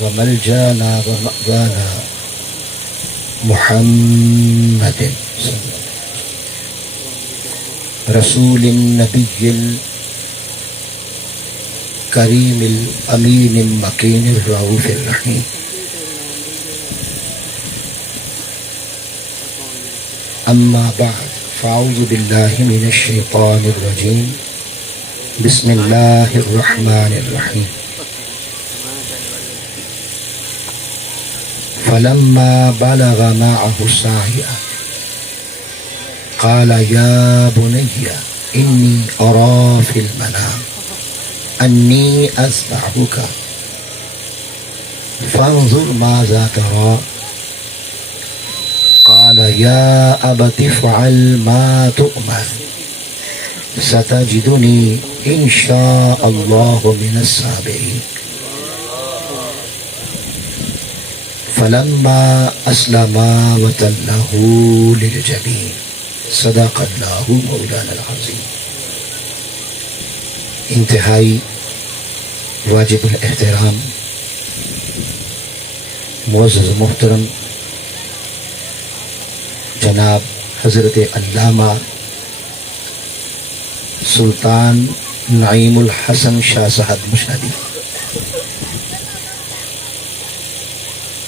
وملجانا ومأوانا محمد رسول النبي الكريم الأمين المكين الرؤوف الرحيم. أما بعد فأعوذ بالله من الشيطان الرجيم. بسم الله الرحمن الرحيم. فلما بلغ معه السعي قال يا بني إني أرى في المنام أني أذبحك فانظر ماذا ترى. قال يا أبت افعل ما تؤمر ستجدني إن شاء الله من الصابرين. فلما أسلما وتله للجبين صدق اللہ مولانا العظیم. انتہائی واجب الاحترام معزز محترم جناب حضرت علامہ سلطان نعیم الحسن شاہ صاحب مشہدی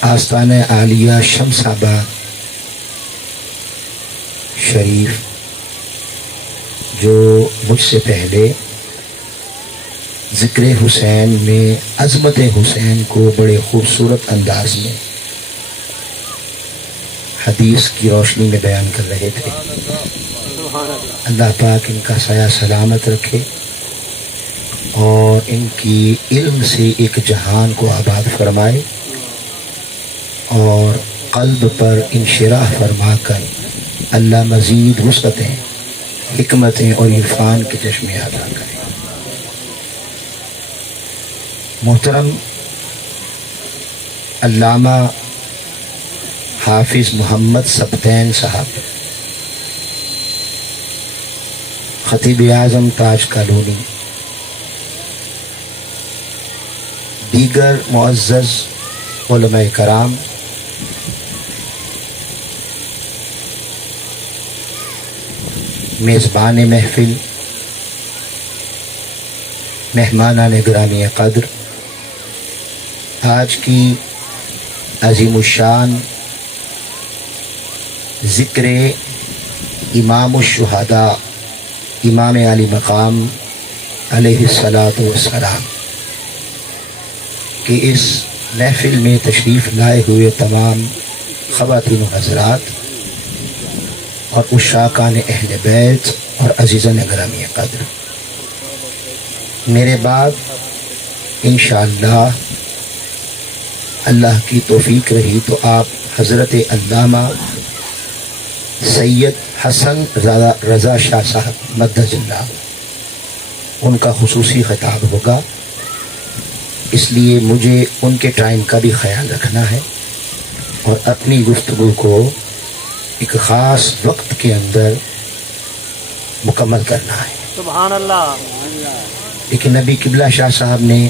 آستانہ عالیہ شمس آباد شریف، جو مجھ سے پہلے ذکر حسین میں عظمت حسین کو بڑے خوبصورت انداز میں حدیث کی روشنی میں بیان کر رہے تھے. اللہ پاک ان کا سایہ سلامت رکھے اور ان کی علم سے ایک جہان کو آباد فرمائے اور قلب پر انشراح فرما کر اللہ مزید وسعتیں، حکمتیں اور عرفان کے چشمے عطا کرے. محترم علامہ حافظ محمد سبطین صاحب، خطیب اعظم تاج کالونی، دیگر معزز علماء کرام، میزبان محفل، مہمانان گرامی قدر، آج کی عظیم الشان ذکر امام الشہداء امام علی مقام علیہ الصلاۃ والسلام کہ اس محفل میں تشریف لائے ہوئے تمام خواتین و حضرات اور عشاقان اہل بیت اور عزیزان گرامی قدر، میرے بعد انشاءاللہ اللہ کی توفیق رہی تو آپ حضرت علامہ سید حسن رضا شاہ صاحب مدد اللہ، ان کا خصوصی خطاب ہوگا، اس لیے مجھے ان کے ٹائم کا بھی خیال رکھنا ہے اور اپنی گفتگو کو ایک خاص وقت کے اندر مکمل کرنا ہے. سبحان اللہ. لیکن نبی قبلہ شاہ صاحب نے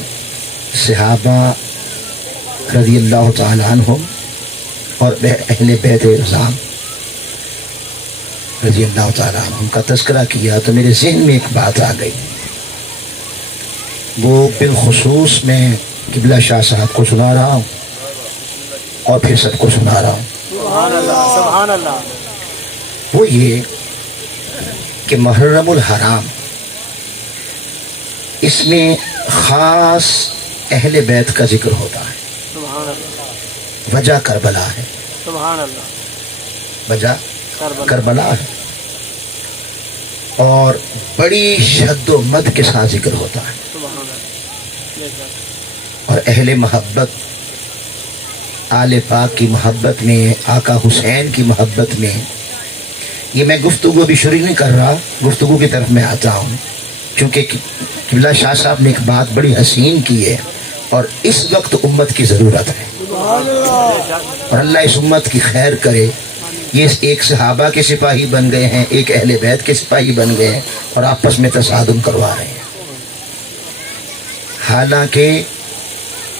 صحابہ رضی اللہ تعالیٰ عنہم اور اہل بیت رضام رضی اللہ تعالیٰ عنہم کا تذکرہ کیا تو میرے ذہن میں ایک بات آ گئی، وہ بالخصوص میں قبلہ شاہ صاحب کو سنا رہا ہوں اور پھر سب کو سنا رہا ہوں. سبحان اللہ. سبحان اللہ. وہ یہ کہ محرم الحرام، اس میں خاص اہل بیت کا ذکر ہوتا ہے. سبحان اللہ. وجہ کربلا ہے. سبحان اللہ. وجہ کربلا ہے اور بڑی شد و مد کے ساتھ ذکر ہوتا ہے. سبحان اللہ. اور اہل محبت، آل پاک کی محبت میں، آقا حسین کی محبت میں، یہ میں گفتگو بھی شروع نہیں کر رہا، گفتگو کی طرف میں آتا ہوں، چونکہ قبلہ شاہ صاحب نے ایک بات بڑی حسین کی ہے اور اس وقت امت کی ضرورت ہے اور اللہ اس امت کی خیر کرے. یہ ایک صحابہ کے سپاہی بن گئے ہیں، ایک اہل بیت کے سپاہی بن گئے ہیں اور آپس میں تصادم کروا رہے ہیں. حالانکہ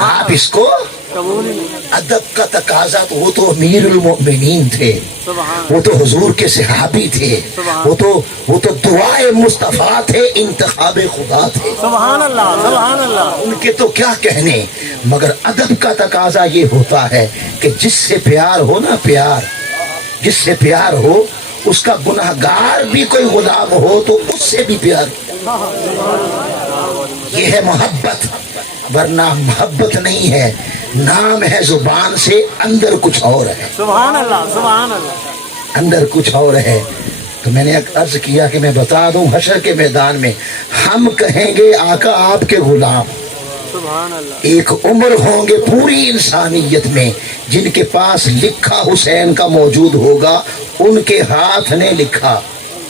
آپ اس کو قبول ہی نہیں. ادب کا تقاضا تو وہ تو امیر المؤمنین تھے, سبحان وہ تو حضور کے صحابی تھے, وہ تو دعائے مصطفیٰ تھے, انتخاب خدا تھے, سبحان اللہ, سبحان اللہ. ان کے تو کیا کہنے. مگر ادب کا تقاضا یہ ہوتا ہے کہ جس سے پیار ہو نا, جس سے پیار ہو, اس کا گناہگار بھی کوئی غلام ہو تو اس سے بھی پیار ہو. یہ ہے محبت, ورنہ محبت نہیں ہے, نام ہے زبان سے, اندر کچھ اور ہے, سبحان اللہ, سبحان اللہ. اندر کچھ اور ہے. تو میں نے عرض کیا کہ میں بتا دوں, حشر کے میدان میں ہم کہیں گے آقا آپ کے غلام, سبحان اللہ. ایک عمر ہوں گے پوری انسانیت میں جن کے پاس لکھا حسین کا موجود ہوگا, ان کے ہاتھ نے لکھا.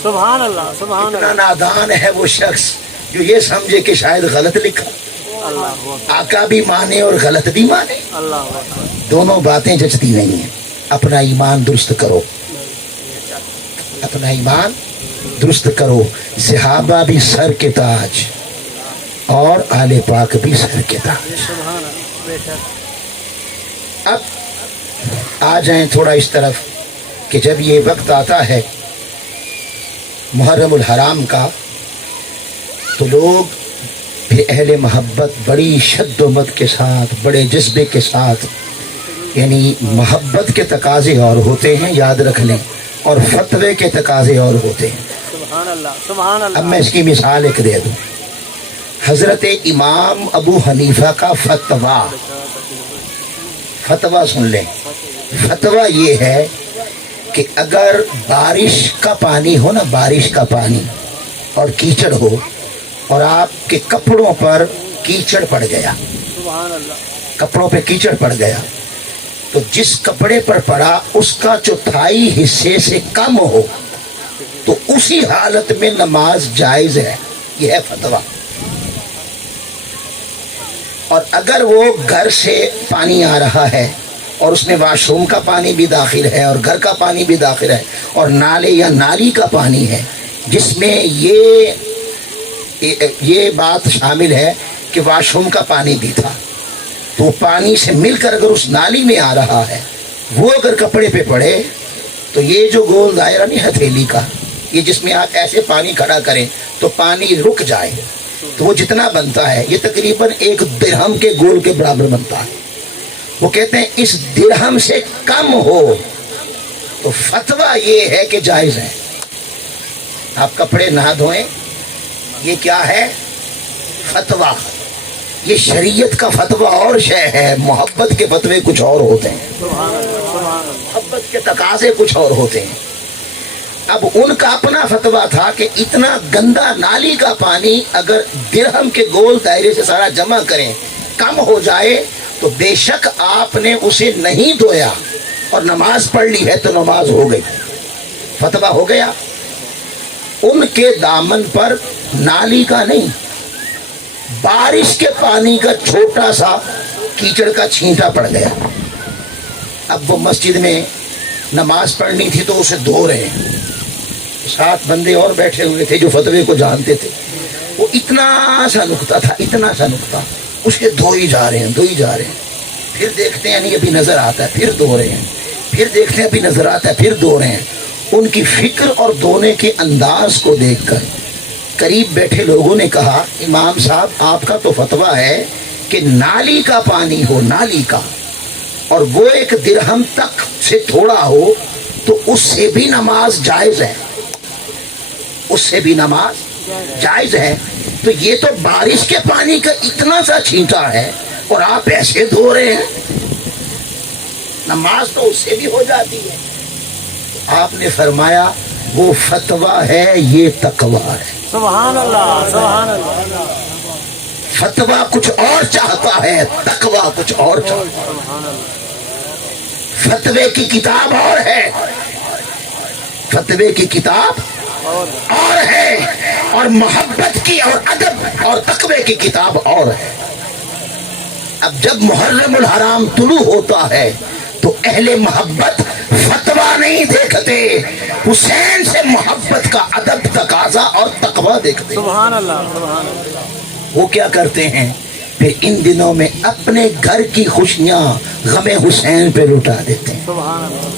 سبحان اللہ, سبحان اتنا اللہ. نادان ہے وہ شخص جو یہ سمجھے کہ شاید غلط لکھا. اللہ اکبر, آقا بھی مانے اور غلط بھی مانے, اللہ اکبر. دونوں باتیں جچتی نہیں ہیں. اپنا ایمان درست کرو, اپنا ایمان درست کرو. صحابہ بھی سر کے تاج اور آل پاک بھی سر کے تاج. سبحان اللہ, بے شک. اب آ جائیں تھوڑا اس طرف کہ جب یہ وقت آتا ہے محرم الحرام کا, تو لوگ پھر اہل محبت بڑی شد و مد کے ساتھ, بڑے جذبے کے ساتھ, یعنی محبت کے تقاضے اور ہوتے ہیں, یاد رکھ لیں, اور فتوے کے تقاضے اور ہوتے ہیں. سبحان اللہ, سبحان اللہ. اب میں اس کی مثال ایک دے دوں. حضرت امام ابو حنیفہ کا فتویٰ سن لیں. فتویٰ یہ ہے کہ اگر بارش کا پانی ہو نا, بارش کا پانی اور کیچڑ ہو, اور آپ کے کپڑوں پر کیچڑ پڑ گیا, سبحان اللہ. کپڑوں پہ کیچڑ پڑ گیا, تو جس کپڑے پر پڑا اس کا چوتھائی حصے سے کم ہو تو اسی حالت میں نماز جائز ہے. یہ ہے فتویٰ. اور اگر وہ گھر سے پانی آ رہا ہے اور اس میں واش روم کا پانی بھی داخل ہے اور گھر کا پانی بھی داخل ہے, اور نالے یا نالی کا پانی ہے جس میں یہ بات شامل ہے کہ واش روم کا پانی بھی تھا, تو پانی سے مل کر اگر اس نالی میں آ رہا ہے, وہ اگر کپڑے پہ پڑے تو یہ جو گول دائرہ نہیں ہتھیلی کا, یہ جس میں آپ ایسے پانی کھڑا کریں تو پانی رک جائے, تو وہ جتنا بنتا ہے یہ تقریباً 1 درہم کے گول کے برابر بنتا ہے. وہ کہتے ہیں اس درہم سے کم ہو تو فتویٰ یہ ہے کہ جائز ہے. آپ کپڑے نہ دھوئیں, یہ کیا ہے؟ فتویٰ. یہ شریعت کا فتویٰ اور شے ہے, محبت کے فتوے کچھ اور ہوتے ہیں, سبحان اللہ, سبحان اللہ. محبت کے تقاضے کچھ اور ہوتے ہیں. اب ان کا اپنا فتویٰ تھا کہ اتنا گندا نالی کا پانی اگر درہم کے گول دائرے سے سارا جمع کریں, کم ہو جائے تو بے شک آپ نے اسے نہیں دھویا اور نماز پڑھ لی ہے تو نماز ہو گئی. فتویٰ ہو گیا. ان کے دامن پر نالی کا نہیں, بارش کے پانی کا چھوٹا سا کیچڑ کا چھینٹا پڑ گیا. اب وہ مسجد میں نماز پڑھنی تھی تو اسے دھو رہے ہیں, 7 بندے اور بیٹھے ہوئے تھے جو فتوے کو جانتے تھے. وہ اتنا سا نقطہ تھا, اتنا سا نقطہ, اسے دھو ہی جا رہے ہیں. پھر دیکھتے ہیں نہیں ابھی نظر آتا ہے, پھر دھو رہے ہیں. پھر دیکھتے ہیں ابھی نظر آتا ہے, پھر دھو رہے ہیں. ان کی فکر اور دھونے کے انداز کو دیکھ کر قریب بیٹھے لوگوں نے کہا, امام صاحب آپ کا تو فتویٰ ہے کہ نالی کا پانی ہو, نالی کا, اور وہ 1 درہم تک سے تھوڑا ہو تو اس سے بھی نماز جائز ہے, اس سے بھی نماز جائز ہے. تو یہ تو بارش کے پانی کا اتنا سا چھینٹا ہے اور آپ ایسے دھو رہے ہیں, نماز تو اس سے بھی ہو جاتی ہے. آپ نے فرمایا وہ فتویٰ ہے, یہ تقویٰ ہے. سبحان اللہ, سبحان اللہ. فتویٰ کچھ اور چاہتا ہے, تقویٰ کچھ اور چاہتا ہے. سبحان اللہ. فتوے کی کتاب اور ہے, فتوے کی کتاب اور ہے, اور محبت کی اور ادب اور تقوی کی کتاب اور ہے. اب جب محرم الحرام طلوع ہوتا ہے تو اہل محبت فتویٰ نہیں دیکھتے, حسین سے محبت کا ادب, تقاضا اور تقوی دیکھتے. سبحان اللہ, سبحان اللہ. وہ کیا کرتے ہیں, پھر ان دنوں میں اپنے گھر کی خوشیاں غم حسین پہ لٹا دیتے ہیں. سبحان اللہ.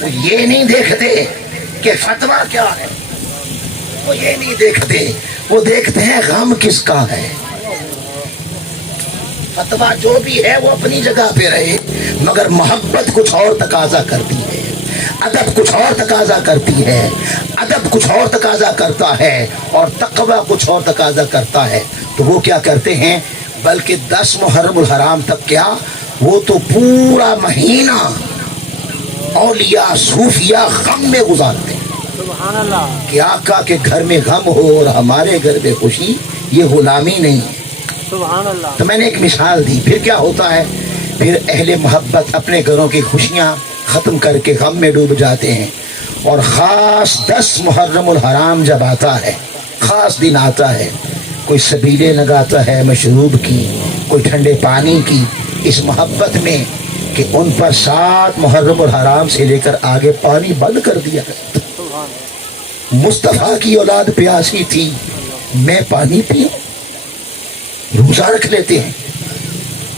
وہ یہ نہیں دیکھتے کہ فتویٰ کیا ہے، وہ یہ نہیں دیکھتے، وہ دیکھتے ہیں غم کس کا ہے. فتویٰ جو بھی ہے وہ اپنی جگہ پہ رہے، مگر محبت کچھ اور تقاضا کرتی ہے، ادب کچھ اور تقاضا کرتی ہے، ادب کچھ اور تقاضا کرتا ہے، اور تقوی کچھ اور تقاضا کرتا ہے. تو وہ کیا کرتے ہیں، بلکہ 10 محرم الحرام تک کیا، وہ تو پورا مہینہ اولیاء صوفیاء غم میں گزارتے ہیں سبحان اللہ. کہ آقا کے گھر میں غم ہو اور ہمارے گھر میں خوشی. یہ غلامی نہیں ہے. سبحان اللہ. تو میں نے ایک مثال دی. پھر کیا ہوتا ہے، پھر اہل محبت اپنے گھروں کی خوشیاں ختم کر کے غم میں ڈوب جاتے ہیں. اور خاص 10 محرم الحرام جب آتا ہے، خاص دن آتا ہے، کوئی سبیلے لگاتا ہے مشروب کی، کوئی ٹھنڈے پانی کی، اس محبت میں کہ ان پر 7 محرم الحرام سے لے کر آگے پانی بند کر دیا ہے. مصطفیٰ کی اولاد پیاسی تھی، میں پانی پیوں. روزہ رکھ لیتے ہیں،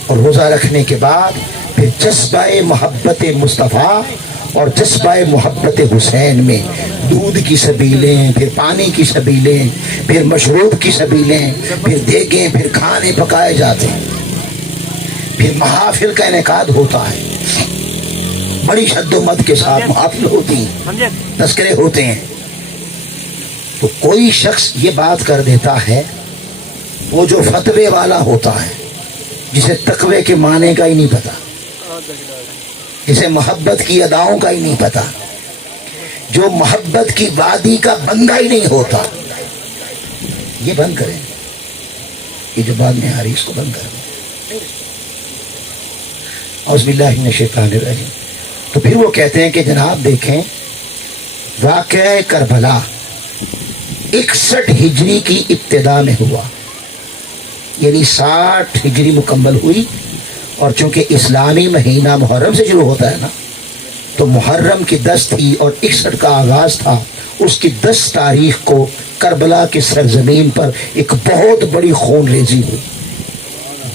اور روزہ رکھنے کے بعد پھر جذبہ محبت مصطفیٰ اور جذبہ محبت حسین میں دودھ کی سبیلیں، پھر پانی کی سبیلیں، پھر مشروب کی سبیلیں، پھر دیگیں، پھر کھانے پکائے جاتے ہیں. پھر محافل کا انعقاد ہوتا ہے، بڑی شد و مد کے ساتھ محافل ہوتی ہیں، تذکرے ہوتے ہیں. تو کوئی شخص یہ بات کر دیتا ہے، وہ جو فتوے والا ہوتا ہے، جسے تقوی کے معنی کا ہی نہیں پتا، جسے محبت کی اداؤں کا ہی نہیں پتا، جو محبت کی وادی کا بندہ ہی نہیں ہوتا. یہ بند کریں، یہ جو بعد میں آ رہی اس کو بند کریں. اعوذ باللہ من الشیطان الرجیم. تو پھر وہ کہتے ہیں کہ جناب دیکھیں، واقعہ کربلا 61 ہجری کی ابتدا میں ہوا، یعنی 60 ہجری مکمل ہوئی. اور چونکہ اسلامی مہینہ محرم سے شروع ہوتا ہے نا، تو محرم کی 10 تھی اور 61 کا آغاز تھا. اس کی 10 تاریخ کو کربلا کی سرزمین پر ایک بہت بڑی خون ریزی ہوئی،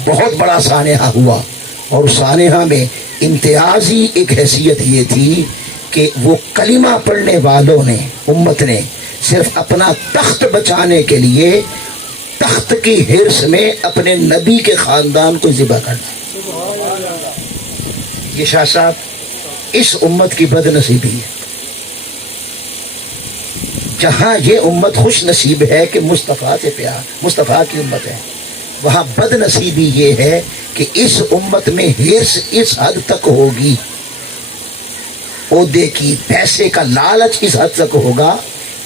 بہت بڑا سانحہ ہوا. اور سانحہ میں امتیازی ایک حیثیت یہ تھی کہ وہ کلمہ پڑھنے والوں نے، امت نے، صرف اپنا تخت بچانے کے لیے تخت کی ہرس میں اپنے نبی کے خاندان کو ذبح کرنا. یہ شاہ صاحب اس امت کی بد نصیبی ہے. جہاں یہ امت خوش نصیب ہے کہ مصطفیٰ سے پیار، مصطفیٰ کی امت ہے، وہاں بد نصیبی یہ ہے کہ اس امت میں ہرس اس حد تک ہوگی، عہدے کی، پیسے کا لالچ اس حد تک ہوگا،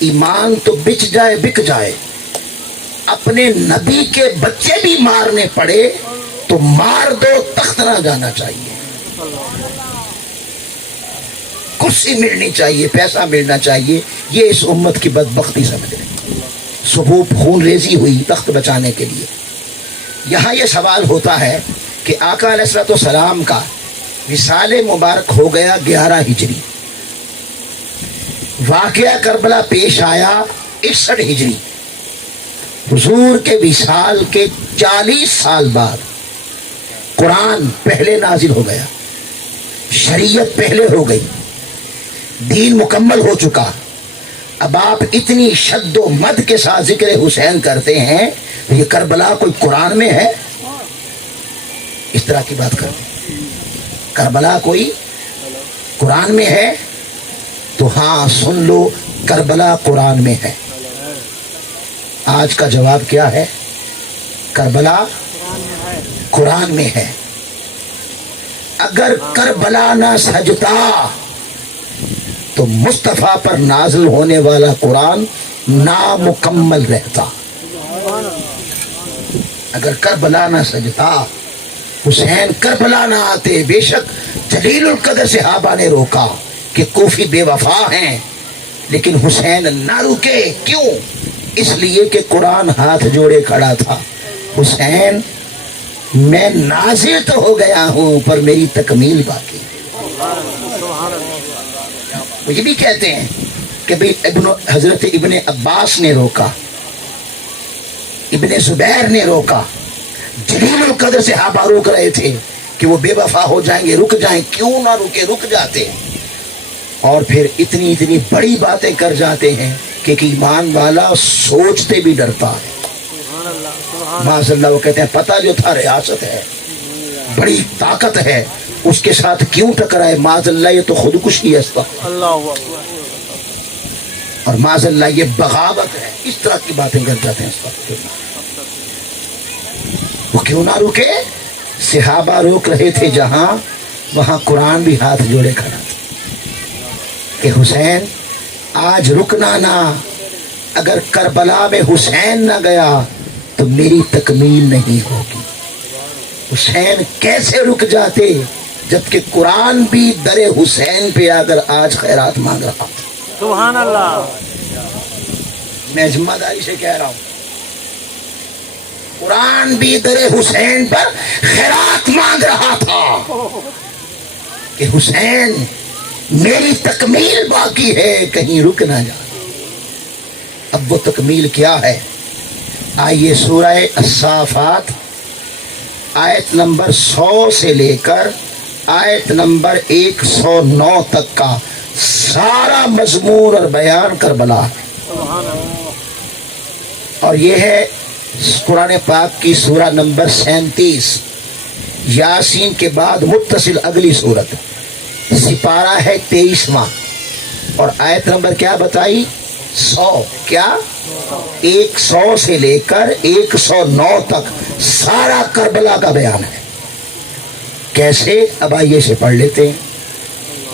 ایمان تو بک جائے، اپنے نبی کے بچے بھی مارنے پڑے تو مار دو، تخت نہ جانا چاہیے، کرسی ملنی چاہیے، پیسہ ملنا چاہیے. یہ اس امت کی بدبختی سمجھ لیں. صفوف خون ریزی ہوئی تخت بچانے کے لیے. یہاں یہ سوال ہوتا ہے کہ آقا علیہ السلام کا وصال مبارک ہو گیا 11 ہجری، واقعہ کربلا پیش آیا 61 ہجری. حضور کے وصال کے 40 سال بعد قرآن پہلے نازل ہو گیا، شریعت پہلے ہو گئی، دین مکمل ہو چکا. اب آپ اتنی شد و مد کے ساتھ ذکر حسین کرتے ہیں، یہ کربلا کوئی قرآن میں ہے؟ اس طرح کی بات کرتے ہیں. کربلا کوئی قرآن میں ہے؟ تو ہاں سن لو، کربلا قرآن میں ہے. آج کا جواب کیا ہے؟ کربلا قرآن میں ہے. اگر کربلا نہ سجتا تو مصطفیٰ پر نازل ہونے والا قرآن نامکمل رہتا. اگر کربلا نہ سجتا، حسین کربلا نہ آتے، بے شک جلیل القدر صحابہ نے روکا کہ کوفی بے وفا ہیں، لیکن حسین نہ رکے. کیوں؟ اس لیے کہ قرآن ہاتھ جوڑے کھڑا تھا، حسین میں نازل تو ہو گیا ہوں پر میری تکمیل باقی. وہ یہ بھی کہتے ہیں کہ حضرت ابن عباس نے روکا، ابن زبیر نے روکا, جلیل القدر صحابہ روک رہے تھے کہ وہ بے وفا ہو جائیں گے, رک جائیں, کیوں نہ رکے, رک جاتے, اور پھر اتنی اتنی بڑی باتیں کر جاتے ہیں کہ ایک ایمان والا سوچتے بھی ڈرتا ہے. معاذ اللہ, وہ کہتے ہیں پتہ جو تھا ریاست ہے, بڑی طاقت ہے, اس کے ساتھ کیوں ٹکرائے, معاذ اللہ یہ تو خودکشی ہے, اللہ اکبر. اور معاذ اللہ یہ بغاوت ہے. اس طرح کی باتیں کر جاتے ہیں. اس وقت وہ کیوں نہ رکے, صحابہ روک رہے تھے جہاں, وہاں قرآن بھی ہاتھ جوڑے کھڑا تھا کہ حسین آج رکنا نہ, اگر کربلا میں حسین نہ گیا تو میری تکمیل نہیں ہوگی. حسین کیسے رک جاتے جبکہ قرآن بھی در حسین پہ اگر آج خیرات مانگ رہا. سبحان اللہ. میں ذمہ داری سے کہہ رہا ہوں, قرآن بھی در حسین پر خیرات مانگ رہا تھا کہ حسین میری تکمیل باقی ہے, کہیں رک نہ جا. اب وہ تکمیل کیا ہے؟ آئیے سورہ الصافات آیت نمبر 100 سے لے کر آیت نمبر 109 تک کا سارا مضمون اور بیان کربلا ہے. اور یہ ہے قرآن پاک کی سورہ نمبر 37, یاسین کے بعد متصل اگلی سورت, سپارہ ہے 23واں, اور آیت نمبر کیا بتائی؟ 100. کیا 100 سے لے کر 109 تک سارا کربلا کا بیان ہے. کیسے؟ اب آئیے سے پڑھ لیتے ہیں.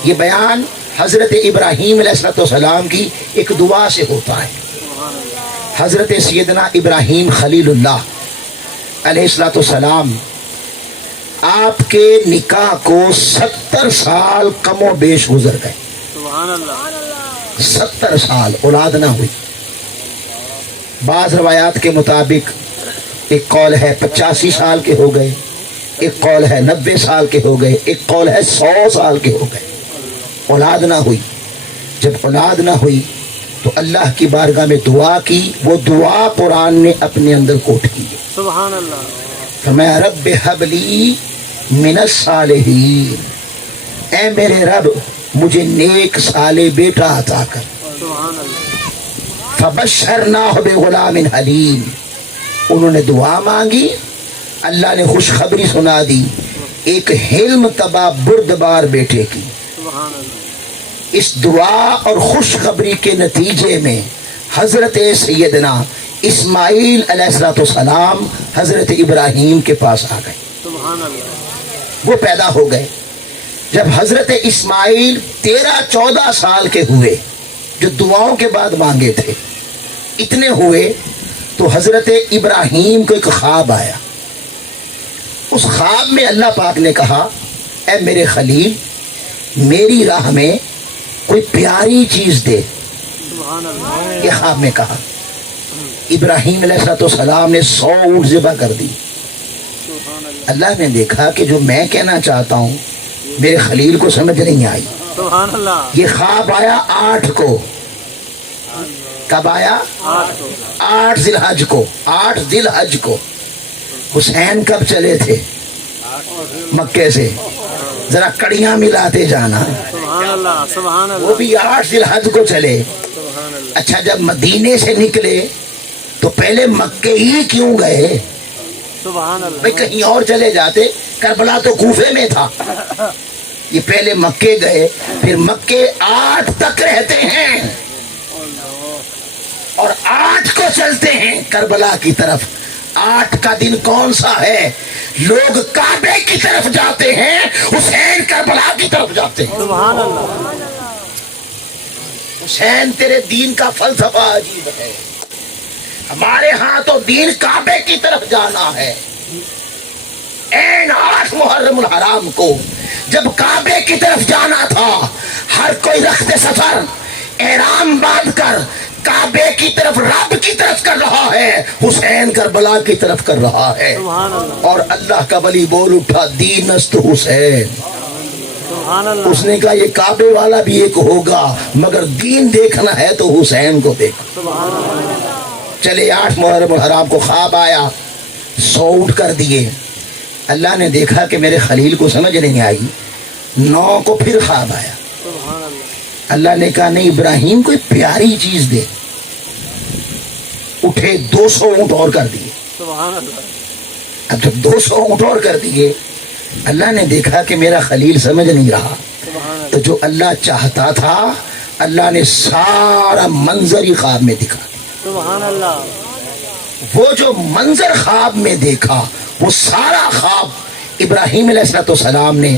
یہ بیان حضرت ابراہیم علیہ السلام کی ایک دعا سے ہوتا ہے. حضرت سیدنا ابراہیم خلیل اللہ علیہ السلام, آپ کے نکاح کو 70 سال کم و بیش گزر گئے. 70 سال اولاد نہ ہوئی. بعض روایات کے مطابق ایک قول ہے 85 سال کے ہو گئے, ایک قول ہے 90 سال کے ہو گئے, ایک قول ہے 100 سال کے ہو گئے. اولاد نہ ہوئی. جب اولاد نہ ہوئی تو اللہ کی بارگاہ میں دعا کی. وہ دعا قرآن نے اپنے اندر کوٹ کی. سبحان اللہ. فرمایا رب حب لی من الصالحین, اے میرے رب مجھے نیک صالح بیٹا عطا کر. سبحان اللہ. فبشرناہ بغلام حلیم, انہوں نے دعا مانگی, اللہ نے خوشخبری سنا دی ایک حلم طبع بردبار بیٹے کی. سبحان اللہ. اس دعا اور خوشخبری کے نتیجے میں حضرت سیدنا اسماعیل علیہ السلام حضرت ابراہیم کے پاس آ گئے. سبحان اللہ. وہ پیدا ہو گئے. جب حضرت اسماعیل 13-14 سال کے ہوئے, جو دعاؤں کے بعد مانگے تھے, اتنے ہوئے تو حضرت ابراہیم کو ایک خواب آیا. اس خواب میں اللہ پاک نے کہا اے میرے خلیل, میری راہ میں کوئی پیاری چیز دے. سبحان اللہ. یہ خواب میں کہا. ابراہیم علیہ السلام نے 100 اونٹ ذبح کر دی. سبحان اللہ. اللہ نے دیکھا کہ جو میں کہنا چاہتا ہوں میرے خلیل کو سمجھ نہیں آئی. سبحان اللہ. یہ خواب آیا 8 کو. کب آیا؟ 8 ذی الحج کو. 8 ذی الحج کو. حسین کب چلے تھے مکے سے؟ ذرا کڑیاں ملاتے جانا. سبحان اللہ. سبحان اللہ. وہ بھی 8 ذی الحج کو چلے. سبحان اللہ. اچھا, جب مدینے سے نکلے تو پہلے مکے ہی کیوں گئے؟ سبحان اللہ. بھئی کہیں اور چلے جاتے, کربلا تو کوفے میں تھا. یہ پہلے مکے گئے, پھر مکے 8 تک رہتے ہیں اور 8 کو چلتے ہیں کربلا کی طرف. 8 کا دن کون سا ہے؟ لوگ کعبے کی طرف جاتے ہیں, حسین کربلا کی طرف جاتے ہیں. سبحان اللہ. حسین تیرے دین کا فلسفہ عجیب ہے. ہمارے ہاں تو دین کعبے کی طرف جانا ہے. این 8 محرم الحرام کو جب کعبے کی طرف جانا تھا, ہر کوئی رخت سفر احرام باندھ کر کعبے کی طرف, رب کی طرف کر رہا ہے. حسین کربلا کی طرف کر رہا ہے. سبحان اللہ. اور اللہ کا ولی بول اٹھا دین است حسین. سبحان اللہ. اس نے کہا یہ کعبے والا بھی ایک ہوگا, مگر دین دیکھنا ہے تو حسین کو دیکھو. سبحان اللہ. چلے 8 محرم الحرام کو خواب آیا، 100 اٹھ کر دیے۔ اللہ نے دیکھا کہ میرے خلیل کو سمجھ نہیں آئی، 9 کو پھر خواب آیا۔ اللہ نے کہا نہیں ابراہیم کوئی پیاری چیز دے، اٹھے 200 اونٹ اور کر دیے۔ اب جب 200 اونٹ اور کر دیے، اللہ نے دیکھا کہ میرا خلیل سمجھ نہیں رہا، تو جو اللہ چاہتا تھا اللہ نے سارا منظر ہی خواب میں دکھا۔ سبحان اللہ۔ وہ جو منظر خواب میں دیکھا وہ سارا خواب ابراہیم علیہ السلام نے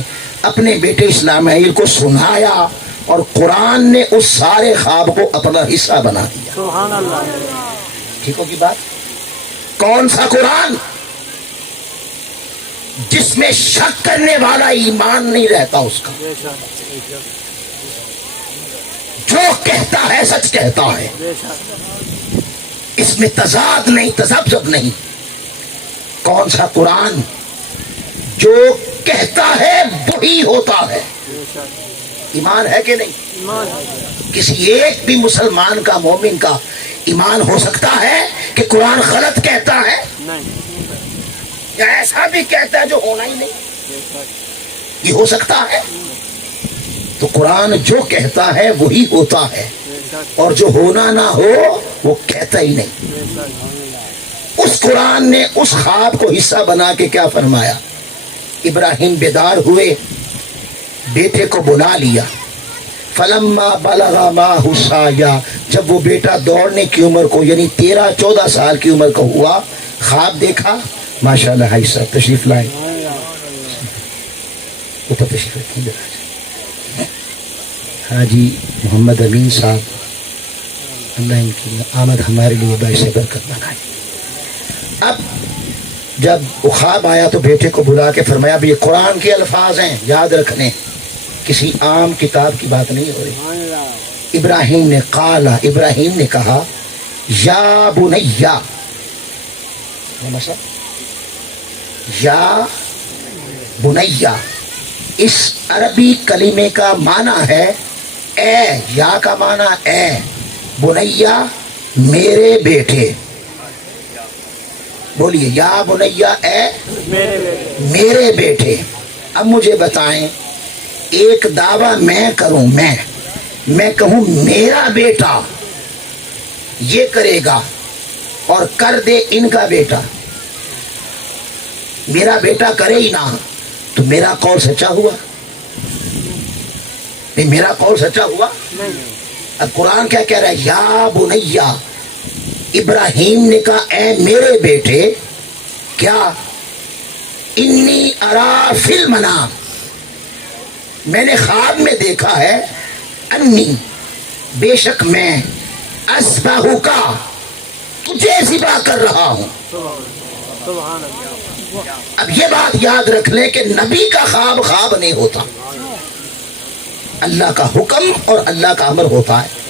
اپنے بیٹے اسماعیل کو سنایا، اور قرآن نے اس سارے خواب کو اپنا حصہ بنا دیا۔ سبحان اللہ۔ ٹھیک ہوگی بات؟ کون سا قرآن؟ جس میں شک کرنے والا ایمان نہیں رہتا اس کا، بے شک جو کہتا ہے سچ کہتا ہے، بے شک۔ اس میں تضاد نہیں، تذبذب نہیں۔ کون سا قرآن؟ جو کہتا ہے وہی ہوتا ہے۔ بے شک۔ ایمان ہے کہ نہیں؟ ایمان ہے۔ کسی ایک بھی مسلمان کا، مومن کا ایمان ہو سکتا ہے کہ قرآن غلط کہتا ہے، نہیں۔ یا ایسا بھی کہتا ہے جو ہونا ہی نہیں؟ بے شک۔ یہ ہو سکتا ہے؟ تو قرآن جو کہتا ہے وہی ہوتا ہے، بے شک۔ اور جو ہونا نہ ہو وہ کہتا ہی نہیں۔ بے شک۔ اس قرآن نے اس خواب کو حصہ بنا کے کیا فرمایا؟ ابراہیم بیدار ہوئے، بیٹے کو بلا لیا۔ فلما بلغ معه السعی، جب وہ بیٹا دوڑنے کی عمر کو یعنی 13-14 سال کی عمر کا ہوا، خواب دیکھا۔ ماشاءاللہ حاج صاحب تشریف لائیں، اوپر تشریف رکھیں۔ حاجی محمد امین صاحب، اللہ ان کی آمد ہمارے لیے باعث برکت بنائے۔ اب جب وہ خواب آیا تو بیٹے کو بلا کے فرمایا بھی یہ قرآن کے الفاظ ہیں، یاد رکھنے، کسی عام کتاب کی بات نہیں ہو رہی۔ سبحان اللہ۔ ابراہیم نے قالا، ابراہیم نے کہا یا بنیا، یا بنیا، اس عربی کلمے کا معنی ہے اے، یا کا معنی اے، بنیا میرے بیٹے۔ بولیے یا بنیا اے میرے بیٹے۔ میرے بیٹے۔ اب مجھے بتائیں، ایک دعویٰ میں کروں، میں کہوں میرا بیٹا یہ کرے گا اور کر دے ان کا بیٹا، میرا بیٹا کرے ہی نہ، تو میرا قول سچا ہوا؟ نہیں، میرا قول سچا ہوا؟ نہیں۔ اب قرآن کیا کہہ رہا ہے؟ یا بنیا، ابراہیم نے کہا اے میرے بیٹے، کیا؟ انی ارا فی المنام، میں نے خواب میں دیکھا ہے، انی بے شک میں، اذبحک کا تجھے ذبح کر رہا ہوں۔ سبحان اللہ۔ اب یہ بات یاد رکھ لیں کہ نبی کا خواب خواب نہیں ہوتا، اللہ کا حکم اور اللہ کا امر ہوتا ہے۔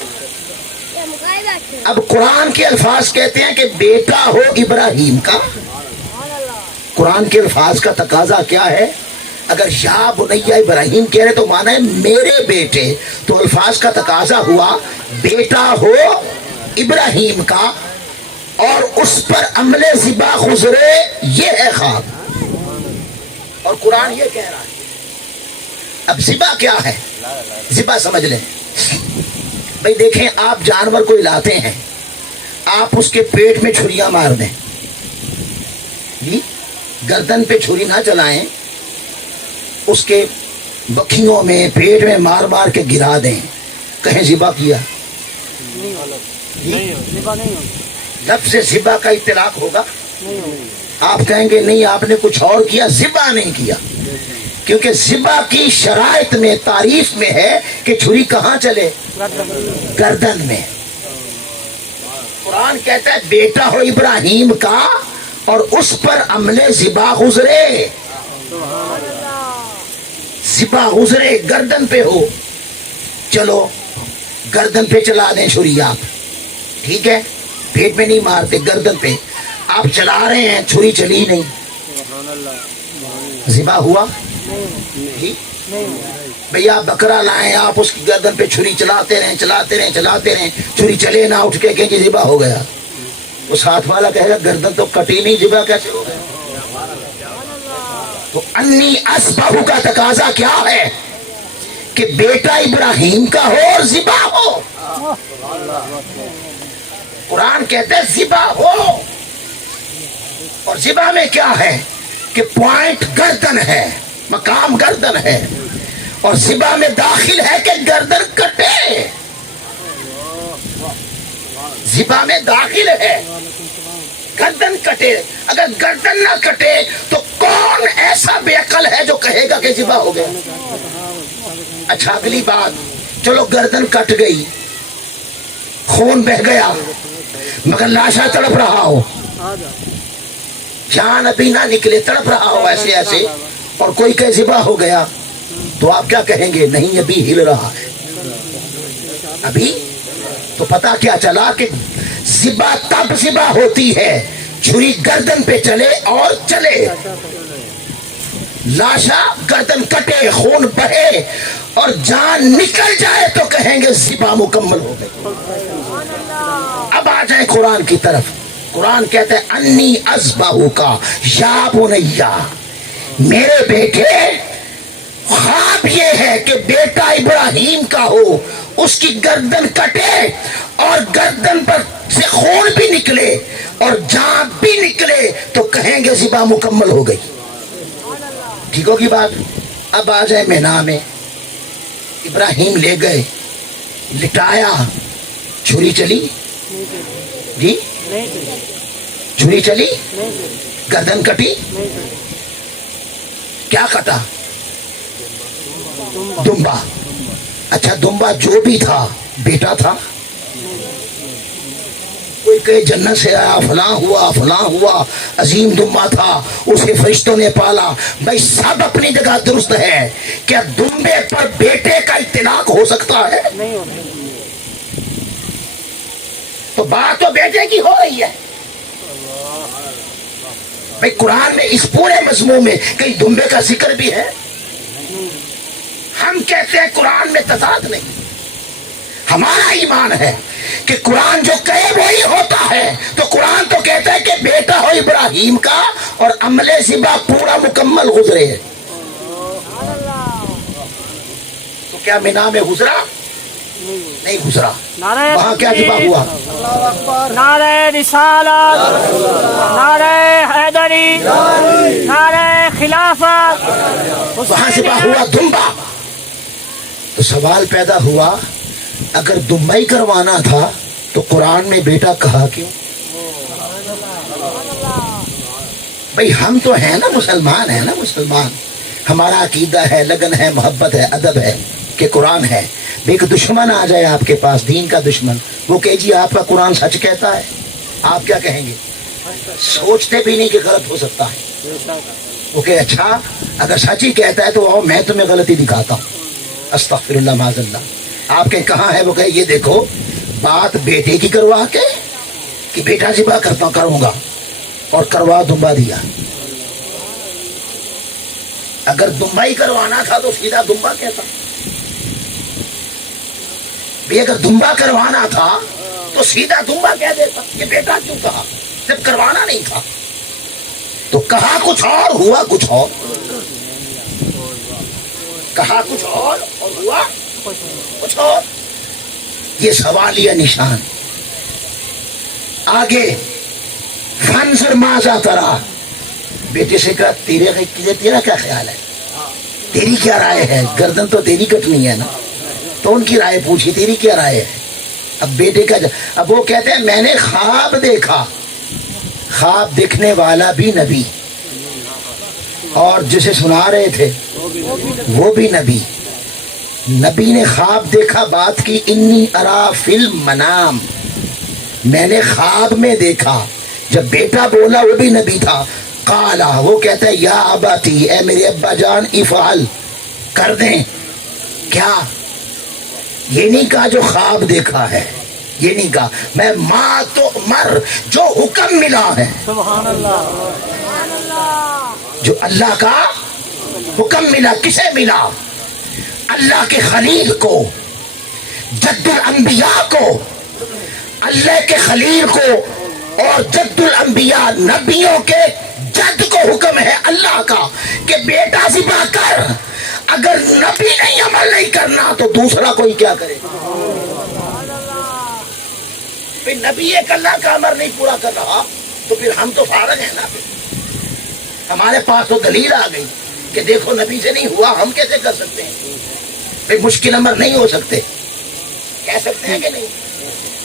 اب قرآن کے الفاظ کہتے ہیں کہ بیٹا ہو ابراہیم کا، قرآن کے الفاظ کا تقاضا کیا ہے؟ اگر یا بنیا ابراہیم کہہ رہے تو مانا ہے میرے بیٹے، تو الفاظ کا تقاضا ہوا بیٹا ہو ابراہیم کا، اور اس پر عمل ذبح گزرے، یہ ہے خواب۔ اور قرآن یہ کہہ رہا ہے۔ اب ذبح کیا ہے؟ ذبح سمجھ لیں بھائی، دیکھیں آپ جانور کو لاتے ہیں، آپ اس کے پیٹ میں چھریاں مار دیں، جی گردن پہ چھری نہ چلائیں، اس کے بکھیوں میں پیٹ میں مار مار کے گرا دیں، کہیں ذبح کیا؟ نہیں ہوگا۔ نہیں ہوگا۔ لفظ ذبح کا اطلاق ہوگا؟ نہیں ہوگا۔ آپ کہیں گے نہیں آپ نے کچھ اور کیا، ذبح نہیں کیا، کیونکہ ذبح کی شرائط میں، تعریف میں ہے کہ چھری کہاں چلے؟ گردن میں۔ قرآن کہتا ہے بیٹا ہو ابراہیم کا اور اس پر عمل ذبح گزرے، ذبح گزرے، گردن پہ ہو، چلو گردن پہ چلا دیں چھری آپ، ٹھیک ہے، پیٹ میں نہیں مارتے، گردن پہ آپ چلا رہے ہیں، چھری چلی نہیں، ذبح ہوا؟ جی بھیا بکرا لائیں، آپ اس کی گردن پہ چھری چلاتے رہیں، چھری چلے نہ، اٹھ کے کہ ذبح ہو گیا، وہ ساتھ والا کہے گا گردن تو کٹی نہیں، ذبح کیسے ہو گئے؟ تو انی اصبح کا تقاضا کیا ہے کہ بیٹا ابراہیم کا ہو اور ذبح ہو۔ قرآن کہتے ہیں ذبح ہو، اور ذبح میں کیا ہے کہ پوائنٹ گردن ہے، مقام گردن ہے، اور ذبح میں داخل ہے کہ گردن کٹے، ذبح میں داخل ہے گردن کٹے۔ اگر گردن نہ کٹے تو کون ایسا بے عقل ہے جو کہے گا کہ ذبح ہو گیا؟ اچھا اگلی بات، چلو گردن کٹ گئی، خون بہ گیا، مگر لاشا تڑپ رہا ہو، جان ابھی نہ نکلے، تڑپ رہا ہو ایسے ایسے، اور کوئی کہ ذبح ہو گیا، تو آپ کیا کہیں گے؟ نہیں ابھی ہل رہا ہے، ابھی۔ تو پتا کیا چلا کہ ذبح تب ذبح ہوتی ہے چھری گردن پہ چلے اور چلے، لاشا گردن کٹے، خون بہے اور جان نکل جائے تو کہیں گے ذبح مکمل ہو گئی۔ اب آ جائیں قرآن کی طرف۔ قرآن کہتے ہیں انی اذبح کا یا بنیا، میرے بیٹے خواب یہ ہے کہ بیٹا ابراہیم کا ہو، اس کی گردن کٹے اور گردن پر سے خون بھی نکلے اور جان بھی نکلے تو کہیں گے ذبح مکمل ہو گئی۔ ٹھیک ہوگی بات؟ اب آ جائے مینا میں، ابراہیم لے گئے، لٹایا، چھری چلی جی، چھری چلی، گردن کٹی، کیا کٹا؟ دمبا۔ اچھا دمبا جو بھی تھا بیٹا تھا؟ کوئی کہے جنت سے آیا، فلاں ہوا فلاں ہوا، عظیم دمبا تھا، اسے فرشتوں نے پالا۔ بھائی سب اپنی جگہ درست ہے، کیا دمبے پر بیٹے کا اطلاق ہو سکتا ہے؟ تو بات تو بیٹے کی ہو رہی ہے۔ بھائی قرآن میں اس پورے مضمون میں کئی دمبے کا ذکر بھی ہے؟ ہم کہتے ہیں قرآن میں تضاد نہیں، ہمارا ایمان ہے کہ قرآن جو کہے وہی ہوتا ہے۔ تو قرآن تو کہتا ہے کہ بیٹا ہو ابراہیم کا اور عمل ذبح پورا مکمل گزرے۔ تو کیا مینا میں گزرا؟ نہیں گزرا۔ وہاں کیا ذبح ہوا؟ نعرہ رسالت، نعرہ حیدری، نعرہ خلافت، وہاں ذبح ہوا دمبا۔ تو سوال پیدا ہوا اگر دمبا ہی کروانا تھا تو قرآن میں بیٹا کہا کیوں؟ بھئی ہم تو ہیں نا مسلمان، ہیں نا مسلمان، ہمارا عقیدہ ہے، لگن ہے، محبت ہے، ادب ہے کہ قرآن ہے۔ ایک دشمن آ جائے آپ کے پاس، دین کا دشمن، وہ کہ جی آپ کا قرآن سچ کہتا ہے، آپ کیا کہیں گے؟ سوچتے بھی نہیں کہ غلط ہو سکتا ہے۔ وہ کہ اچھا اگر سچ ہی کہتا ہے تو آؤ میں تمہیں غلطی دکھاتا ہوں، استغفر اللہ معاذ اللہ۔ آپ کے کہاں ہے؟ وہ کہ یہ دیکھو بات بیٹے کی کروا کے کہ بیٹا ذبح کروں گا، اور کروا دمبا دیا۔ اگر دمبا ہی کروانا تھا تو سیدھا دمبا کہتا۔ بھی اگر دمبا کروانا تھا تو سیدھا دمبا کہہ دیتا، یہ بیٹا کیوں کہا جب کروانا نہیں تھا؟ تو کہا کچھ اور ہوا کچھ اور، کہا کچھ اور ہوا کچھ اور۔ یہ سوالیہ نشان۔ آگے فنظر ماذا ترا، بیٹے سے کہا تیرا کیا خیال ہے، تیری کیا رائے ہے؟ گردن تو تیری کٹنی ہے نا، تو ان کی رائے پوچھی تیری کیا رائے ہے؟ اب بیٹے کا اب وہ کہتے ہیں میں نے خواب دیکھا۔ خواب دیکھنے والا بھی نبی، اور جسے سنا رہے تھے وہ بھی نبی۔ نبی نے خواب دیکھا، بات کی انی ارا فی المنام، میں نے خواب میں دیکھا۔ جب بیٹا بولا وہ بھی نبی تھا، قالا وہ کہتا ہے یا اباتی، اے میرے ابا جان، افعل کر دیں۔ کیا؟ یہ نہیں کہا جو خواب دیکھا ہے، یہ نہیں کہا، میں ما تو مر، جو حکم ملا ہے، سبحان اللہ، جو اللہ کا حکم ملا۔ کسے ملا؟ اللہ کے خلیل کو، جد الانبیاء کو، اللہ کے خلیل کو اور جد الانبیاء نبیوں کے جد کو حکم ہے اللہ کا کہ بیٹا ذبح کر. اگر نبی نہیں عمل نہیں کرنا تو دوسرا کوئی کیا کرے؟ پھر نبی ایک اللہ کا امر نہیں پورا کر رہا تو پھر ہم تو فارغ ہیں نا. ہمارے پاس تو دلیل آ گئی کہ دیکھو نبی سے نہیں ہوا، ہم کیسے کر سکتے ہیں؟ پھر مشکل امر نہیں ہو سکتے، کہہ سکتے ہیں کہ نہیں؟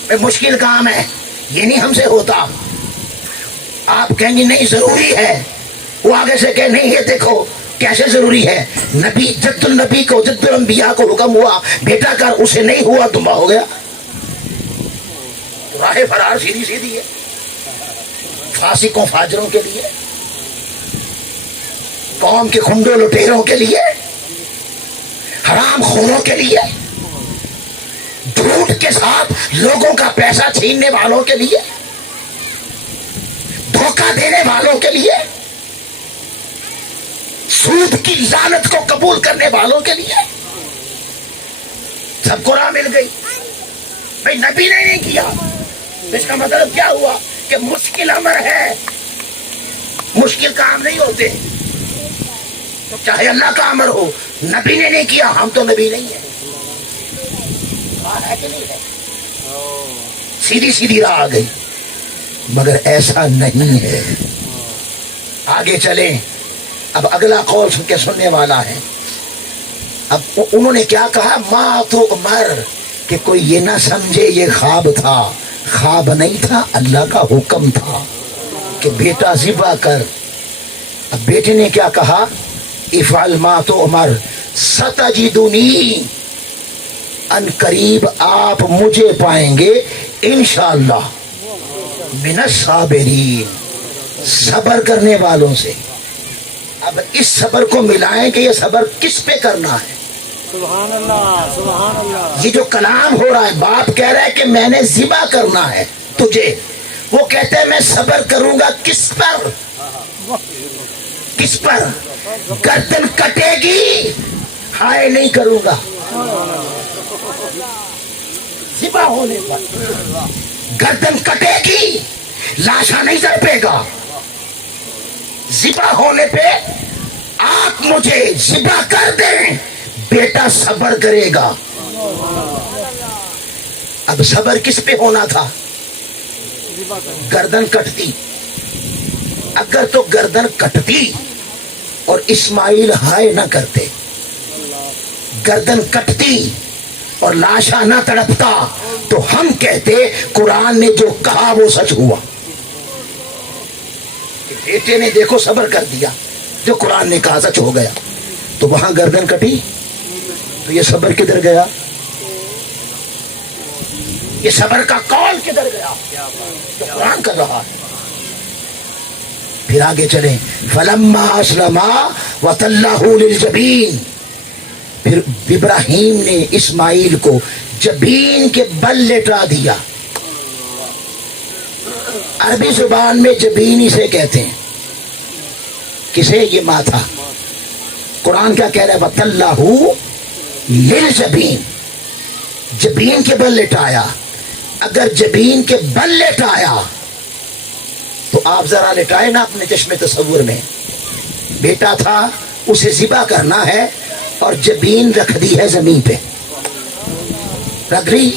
پھر مشکل کام ہے، یہ نہیں ہم سے ہوتا. آپ کہیں گے نہیں ضروری ہے، وہ آگے سے کہ نہیں یہ دیکھو کیسے ضروری ہے. نبی جد النبی کو جد الانبیاء کو حکم ہوا بیٹا کر، اسے نہیں ہوا دمبا ہو گیا. راہ فرار سیدھی سیدھی ہے فاسقوں فاجروں کے لیے، قوم کے خنڈوں لٹیروں کے لیے، حرام خوروں کے لیے، جھوٹ کے ساتھ لوگوں کا پیسہ چھیننے والوں کے لیے، دھوکہ دینے والوں کے لیے، سود کی لعنت کو قبول کرنے والوں کے لیے. سب کو راہ مل گئی. بھائی نبی نے نہیں کیا، اس کا مطلب کیا ہوا کہ مشکل امر ہے، مشکل کام نہیں ہوتے. چاہے اللہ کا امر ہو، نبی نے نہیں کیا، ہم تو نبی نہیں ہیں. ہے کہ نہیں ہے؟ سیدھی سیدھی راہ آ گئی. مگر ایسا نہیں ہے. آگے چلیں. اب اگلا قول سن کے سننے والا ہے. اب انہوں نے کیا کہا؟ ما تو عمر، کہ کوئی یہ نہ سمجھے یہ خواب تھا. خواب نہیں تھا، اللہ کا حکم تھا کہ بیٹا ذبح کر. اب بیٹے نے کیا کہا؟ افعل ما تو عمر ستجدنی، ان قریب آپ مجھے پائیں گے انشاءاللہ من الصابرین، صبر کرنے والوں سے. اب اس صبر کو ملائیں کہ یہ صبر کس پہ کرنا ہے. سبحان اللہ سبحان اللہ. یہ جو کلام ہو رہا ہے، باپ کہہ رہا ہے کہ میں نے ذبح کرنا ہے تجھے، وہ کہتے ہیں میں صبر کروں گا کس پر؟ کس پر؟ گردن کٹے گی ہائے نہیں کروں گا، ذبح ہونے پر گردن کٹے گی لاشا نہیں تڑپے گا. ذبح ہونے پہ آپ مجھے ذبح کر دیں، بیٹا صبر کرے گا. اب صبر کس پہ ہونا تھا؟ گردن کٹتی. اگر تو گردن کٹتی اور اسماعیل ہائے نہ کرتے، گردن کٹتی اور لاشا نہ تڑپتا، تو ہم کہتے قرآن نے جو کہا وہ سچ ہوا. بیٹے نے دیکھو صبر کر دیا، جو قرآن نے کہا سچ ہو گیا. تو وہاں گردن کٹی تو یہ صبر کدھر گیا؟ یہ صبر کا قول کدھر گیا جو قرآن کر رہا ہے؟ پھر آگے چلیں. فلما اسلما وتلہ للجبین، پھر ابراہیم نے اسماعیل کو جبین کے بل لٹا دیا. عربی زبان میں جبین اسے کہتے ہیں. کسے؟ یہ ماتھا. قرآن کیا کہہ رہا ہے؟ وَتَلَّهُ لِلْجَبِينِ، جبین کے بل لٹایا. اگر جبین کے بل لٹایا تو آپ ذرا لٹائے نا اپنے چشم تصور میں. بیٹا تھا، اسے ذبح کرنا ہے اور جبین رکھ دی ہے زمین پہ، رکھ دی.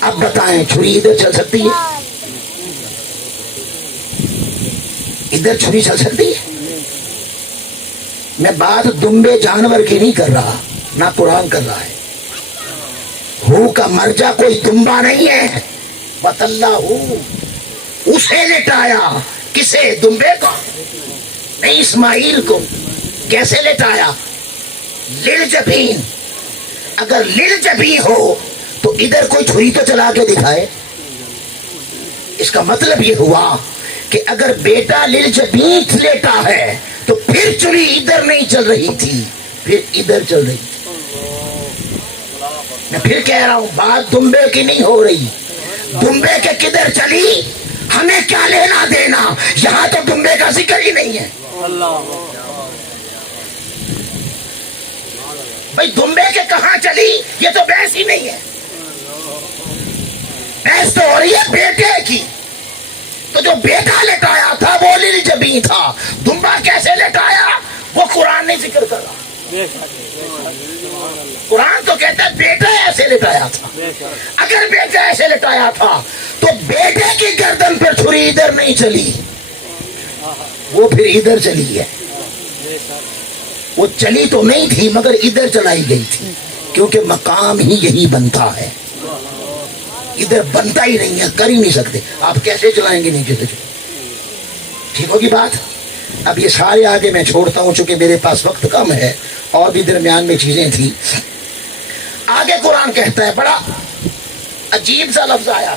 اب بتائیں چھری ادھر چل سکتی ہے؟ ادھر چھری چل سکتی ہے؟ میں بات دمبے جانور کی نہیں کر رہا، نہ قرآن کر رہا ہے. ہو کا مرجع کوئی دمبا نہیں ہے. بتلا ہو اسے لٹایا. کسے؟ دمبے کو نہیں، اسماعیل کو. کیسے لٹایا؟ للجبین. اگر للجبین ہو تو ادھر کوئی چھری تو چلا کے دکھائے. اس کا مطلب یہ ہوا کہ اگر بیٹا للجبین لیٹا ہے تو پھر چھری ادھر نہیں چل رہی تھی، پھر ادھر چل رہی تھی. میں پھر کہہ رہا ہوں، بات دمبے کی نہیں ہو رہی. دمبے کے کدھر چلی ہمیں کیا لینا دینا؟ یہاں تو دمبے کا ذکر ہی نہیں ہے. بھائی دمبے کے کہاں چلی یہ تو بحث ہی نہیں ہے. بحث تو ہو رہی ہے بیٹے کی. تو جو بیٹا لٹایا تھا وہ علی جبی تھا. دمبا کیسے لٹایا وہ قرآن نہیں ذکر کر رہا. قرآن تو کہتا ہے بیٹا ایسے لٹایا تھا. اگر بیٹا ایسے لٹایا تھا تو بیٹے کی گردن پر چھری ادھر نہیں چلی, وہ پھر ادھر چلی ہے. وہ چلی تو نہیں تھی مگر ادھر چلائی گئی تھی, کیونکہ مقام ہی یہی بنتا ہے. ادھر بنتا ہی نہیں ہے, کر ہی نہیں سکتے. آپ کیسے چلائیں گے نیچے سے؟ ٹھیک ہوگی بات. اب یہ سارے آگے میں چھوڑتا ہوں چونکہ میرے پاس وقت کم ہے, اور بھی درمیان میں چیزیں تھیں. آگے قرآن کہتا ہے, بڑا عجیب سا لفظ آیا.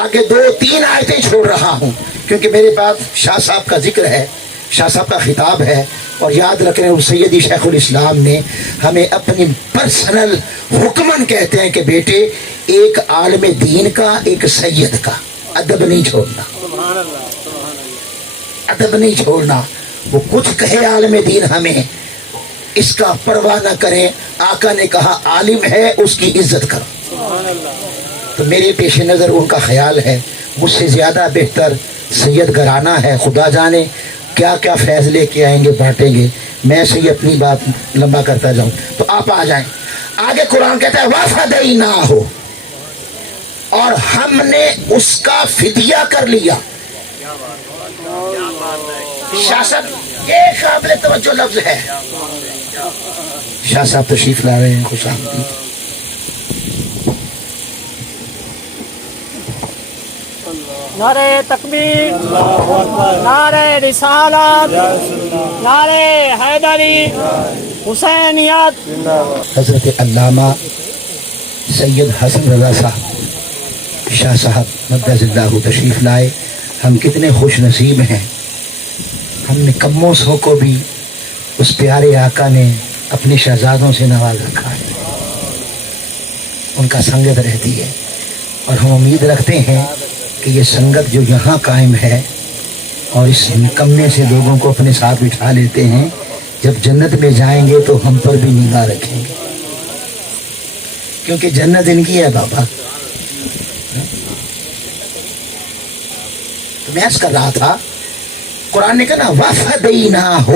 آگے 2-3 آیتیں چھوڑ رہا ہوں کیونکہ میرے پاس شاہ صاحب کا ذکر ہے, شاہ صاحب کا خطاب ہے. اور یاد رکھیں سیدی شیخ الاسلام نے ہمیں اپنی پرسنل حکمن کہتے ہیں کہ بیٹے ایک عالم دین کا, ایک سید کا ادب نہیں چھوڑنا, ادب نہیں چھوڑنا. وہ کچھ کہے عالم دین ہمیں اس کا پرواہ نہ کریں. آقا نے کہا عالم ہے اس کی عزت کرو. تو میرے پیش نظر ان کا خیال ہے, مجھ سے زیادہ بہتر سید گھرانہ ہے, خدا جانے کیا کیا فیض لے کے آئیں گے, بانٹیں گے. میں سے ہی اپنی بات لمبا کرتا جاؤں تو آپ آ جائیں. آگے قرآن کہتا ہے وَفَدَيْنَاهُ, اور ہم نے اس کا فدیہ کر لیا. شاہ صاحب یہ قابل توجہ لفظ ہے. شاہ صاحب تشریف لا رہے ہیں, خوش آمدید. نعرہ تکبیر, نعرہ رسالت, نعرہ حیدری, حسینیت. حضرت علامہ سید حسن رضا صاحب شاہ صاحب مقدس اللہ تشریف لائے. ہم کتنے خوش نصیب ہیں, ہم نے کموں سو کو بھی اس پیارے آقا نے اپنے شہزادوں سے نواز رکھا ہے. ان کا سنگت رہتی ہے, اور ہم امید رکھتے ہیں کہ یہ سنگت جو یہاں قائم ہے اور اس نکمے سے لوگوں کو اپنے ساتھ بٹھا لیتے ہیں, جب جنت میں جائیں گے تو ہم پر بھی نگاہ رکھیں گے, کیونکہ جنت ان کی ہے بابا. تو میں عرض کر رہا تھا, قرآن نے کہا نا وَفَدَيْنَاهُ,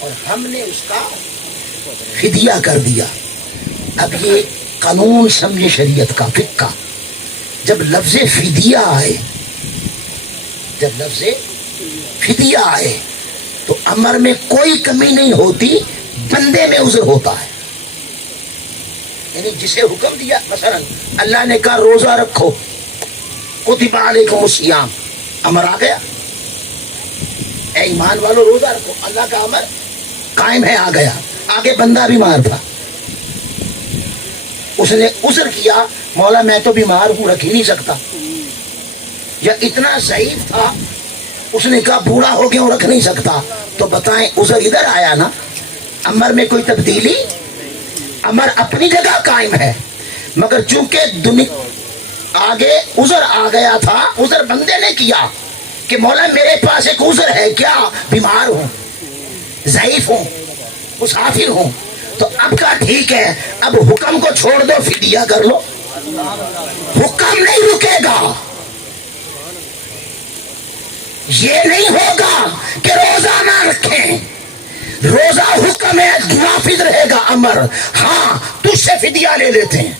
اور ہم نے اس کا فدیہ کر دیا. اب یہ قانون سمجھے شریعت کا, فقہ کا. جب لفظ فدیہ آئے, جب لفظ فدیہ آئے تو امر میں کوئی کمی نہیں ہوتی, بندے میں عذر ہوتا ہے. یعنی جسے حکم دیا, مثلا اللہ نے کہا روزہ رکھو, کتب علیکم الصیام, امر آ گیا, اے ایمان والو روزہ رکھو, اللہ کا امر قائم ہے, آ گیا. آگے بندہ بیمار تھا, اس نے عذر کیا, مولا میں تو بیمار ہوں, رکھ ہی نہیں سکتا. یا اتنا ضعیف تھا, اس نے کہا بوڑھا ہو گیا ہوں, رکھ نہیں سکتا. تو بتائیں عذر ادھر آیا نا, امر میں کوئی تبدیلی, امر اپنی جگہ قائم ہے. مگر چونکہ آگے عذر آ گیا تھا, عذر بندے نے کیا کہ مولا میرے پاس ایک عذر ہے, کیا بیمار ہوں, ضعیف ہوں, مسافر ہوں. تو اب کا ٹھیک ہے, اب حکم کو چھوڑ دو, فدیہ کر لو. حکم نہیں رکے گا, یہ نہیں ہوگا کہ روزہ نہ رکھیں. روزہ حکم ہے, نافذ رہے گا امر. ہاں تجھ سے فدیہ لے لیتے ہیں.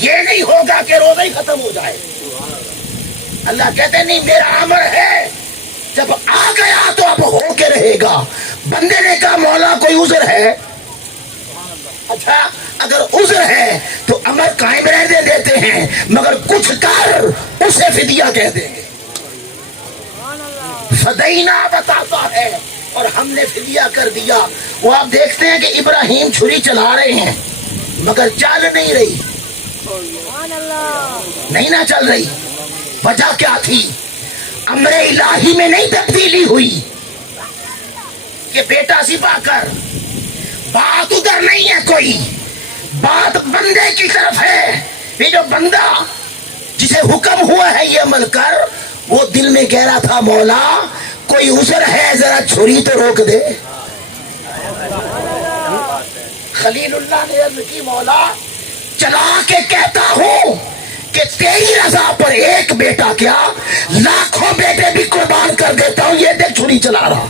یہ نہیں ہوگا کہ روزہ ہی ختم ہو جائے. اللہ کہتے ہیں نہیں, میرا امر ہے, جب آ گیا تو اب ہو کے رہے گا. بندے نے کہا مولا کوئی عذر ہے, اچھا اگر عذر ہے تو امر قائم رہنے دیتے ہیں, مگر کچھ کر اسے فدیہ کہہ دیں گے. فدینا بتاتا ہے, اور ہم نے فدیہ کر دیا. وہ آپ دیکھتے ہیں کہ ابراہیم چھری چلا رہے ہیں مگر چل نہیں رہی, نہیں نہ چل رہی. وجہ کیا تھی؟ امر الہی میں نہیں تبدیلی ہوئی کہ بیٹا ذبح کر. بات ادھر نہیں ہے, کوئی بات بندے کی طرف ہے. یہ جو بندہ جسے حکم ہوا ہے یہ عمل کر, وہ دل میں کہہ رہا تھا مولا کوئی عذر ہے, ذرا چھری تو روک دے. خلیل اللہ نے عرض کی مولا چلا کے کہتا ہوں کہ تیری رضا پر ایک بیٹا کیا لاکھوں بیٹے بھی قربان کر دیتا ہوں، یہ دیکھ چھری چلا رہا،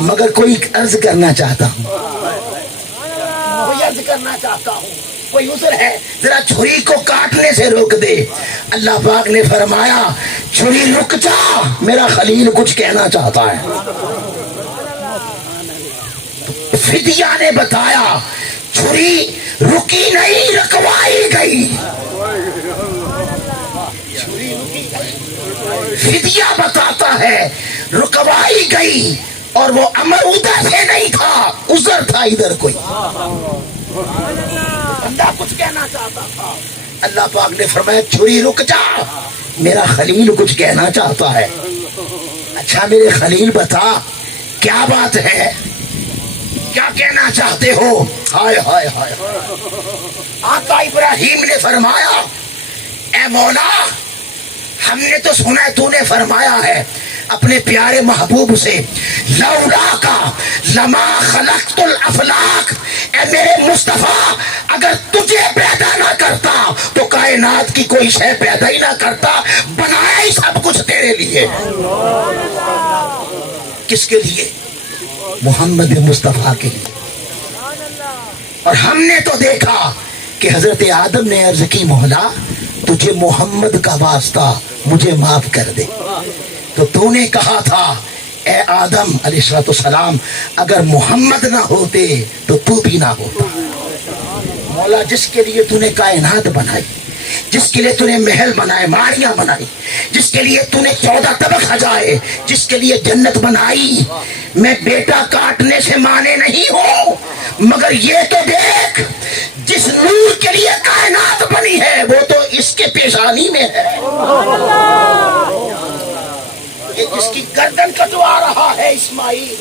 مگر کوئی عرض کرنا چاہتا ہوں، کوئی عرض کرنا چاہتا ہوں، کوئی عذر ہے ذرا چھری کو کاٹنے سے روک دے۔ اللہ پاک نے فرمایا چھری رک جا، میرا خلیل کچھ کہنا چاہتا ہے۔ فدیہ نے بتایا چھری رکی نہیں، رکوائی گئی۔ فدیہ بتاتا ہے رکوائی گئی، اور وہ امر ادھر سے نہیں تھا، عذر تھا ادھر کوئی، بندہ کچھ کہنا چاہتا تھا۔ اللہ پاک نے فرمایا چھری رک جا، میرا خلیل کچھ کہنا چاہتا ہے۔ اچھا میرے خلیل بتا کیا بات ہے، کیا کہنا چاہتے ہو؟ ہائے ہائے ہائے، آقا ابراہیم نے فرمایا اے مولا، ہم نے تو سنا ہے تو نے فرمایا ہے اپنے پیارے محبوب سے لولا کا لما خلقت الافلاق، اے میرے مصطفیٰ اگر تجھے پیدا نہ کرتا تو کائنات کی کوئی شے پیدا ہی نہ کرتا، بنایا ہی سب کچھ تیرے لیے۔ کس کے لیے؟ محمد مصطفیٰ کے لیے۔ اور ہم نے تو دیکھا کہ حضرت آدم نے عرض کی مولا تجھے محمد کا واسطہ مجھے معاف کر دے، تو نے کہا تھا اے آدم علیہ السلام اگر محمد نہ ہوتے تو تو بھی نہ ہوتا۔ مولا جس کے لیے تو نے کائنات بنائی، جس کے لیے تو نے محل بنائے، ماڑیاں بنائی، جس کے لیے تو نے 14 طبق سجائے، جس کے لیے جنت بنائی، میں بیٹا کاٹنے سے مانے نہیں ہوں، مگر یہ تو دیکھ جس نور کے لیے کائنات بنی ہے وہ تو اس کے پیشانی میں ہے، یہ جس کی گردن کٹوا رہا ہے اسماعیل،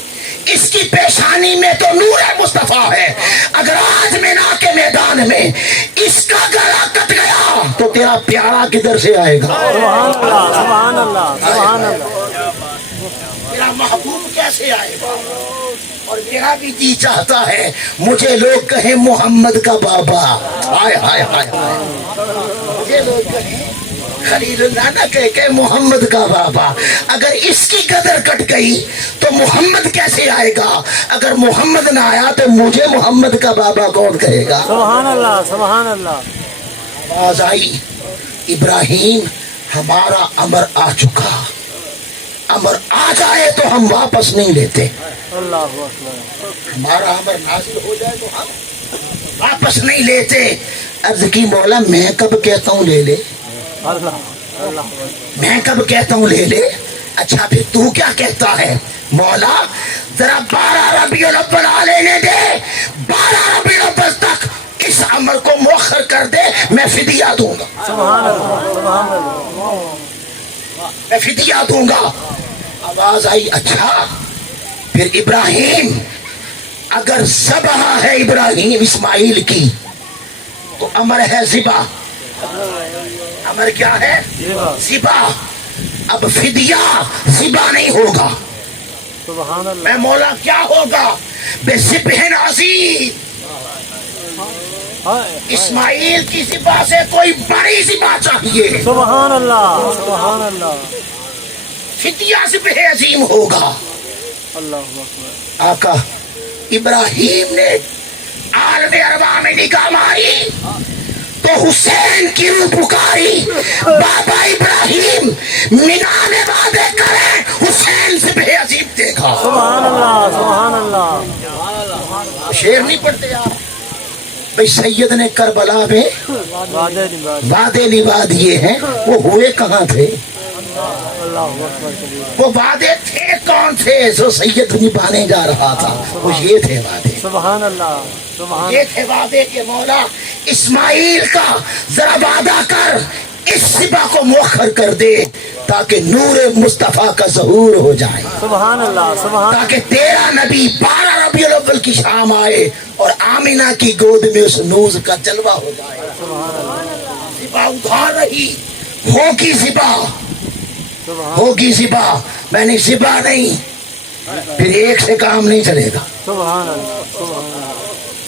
اس کی پیشانی میں تو نور مصطفیٰ ہے۔ اگر آج مینا کے میدان میں اس کا گلا کٹ گیا تو تیرا پیارا کدھر سے آئے گا؟ سبحان اللہ سبحان اللہ سبحان اللہ، تیرا محبوب کیسے آئے گا؟ اور میرا بھی جی چاہتا ہے مجھے لوگ کہیں محمد کا بابا، ہائے ہائے ہائے ہائے، مجھے لوگ کہیں خلیل اللہ نہ کہہ کہ محمد کا بابا۔ اگر اس کی قدر کٹ گئی تو محمد کیسے آئے گا؟ اگر محمد نہ آیا تو مجھے محمد کا بابا کون کہے گا؟ سبحان اللہ سبحان اللہ۔ آواز آئی ابراہیم ہمارا امر آ چکا، امر آ جائے تو ہم واپس نہیں لیتے، اللہ اکبر، ہمارا امر نازل ہو جائے تو ہم واپس نہیں لیتے۔ عرض کی مولا میں کب کہتا ہوں لے لے، اللہ اللہ، میں کب کہتا ہوں لے لے؟ اچھا پھر تو کیا کہتا ہے؟ مولا ذرا 12 ربیع الاول آ لینے دے، 12 ربیع الاول تک اس عمل کو مؤخر کر دے، میں فدیہ دوں گا، سبحان اللہ سبحان اللہ، میں فدیہ دوں گا۔ آواز آئی اچھا پھر ابراہیم اگر ذبح ہے ابراہیم اسماعیل کی تو امر ہے ذبح، امر کیا ہے؟ ذبح۔ اب فدیہ ذبح نہیں ہوگا، سبحان اللہ، میں مولا کیا ہوگا؟ بے ذبح عظیم، اسماعیل کی ذبح سے کوئی بڑی ذبح چاہیے، سبحان اللہ سبحان اللہ، فدیہ ذبح عظیم ہوگا۔ اللہ اکبر، آقا ابراہیم نے عالم ارواح میں نگاہ ماری تو حسین کی روح پکاری، بابا ابراہیم مینا میں وعدے کریں، حسین ذبح عظیم دیکھا۔ سبحان اللہ سبحان اللہ، شعر نہیں پڑھتے یار بھئی سید نے کربلا میں وعدے نبھائے، وعدے نبھا دیے ہیں، وہ ہوئے کہاں تھے؟ اللہ اکبر کبیر، وہ وعدے تھے کون تھے جو سید نبھانے جا رہا تھا؟ وہ یہ تھے وعدے، سبحان اللہ سبحان، یہ تھے وعدے کے مولا اسماعیل کا ذرا وعدہ کر اس ذبح کو مؤخر کر دے تاکہ نور مصطفیٰ کا ظہور ہو جائے، سبحان اللہ سبحان، تاکہ تیرا نبی 12 ربیع الاول کی شام آئے اور آمینہ کی گود میں اس نور کا جلوہ ہو جائے۔ ذبح ادھار رہی، ہوگی ذبح، ہوگی ذبح، میں نے ذبح نہیں، پھر ایک سے کام نہیں چلے گا، سبحان اللہ سبحان اللہ،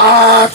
8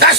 10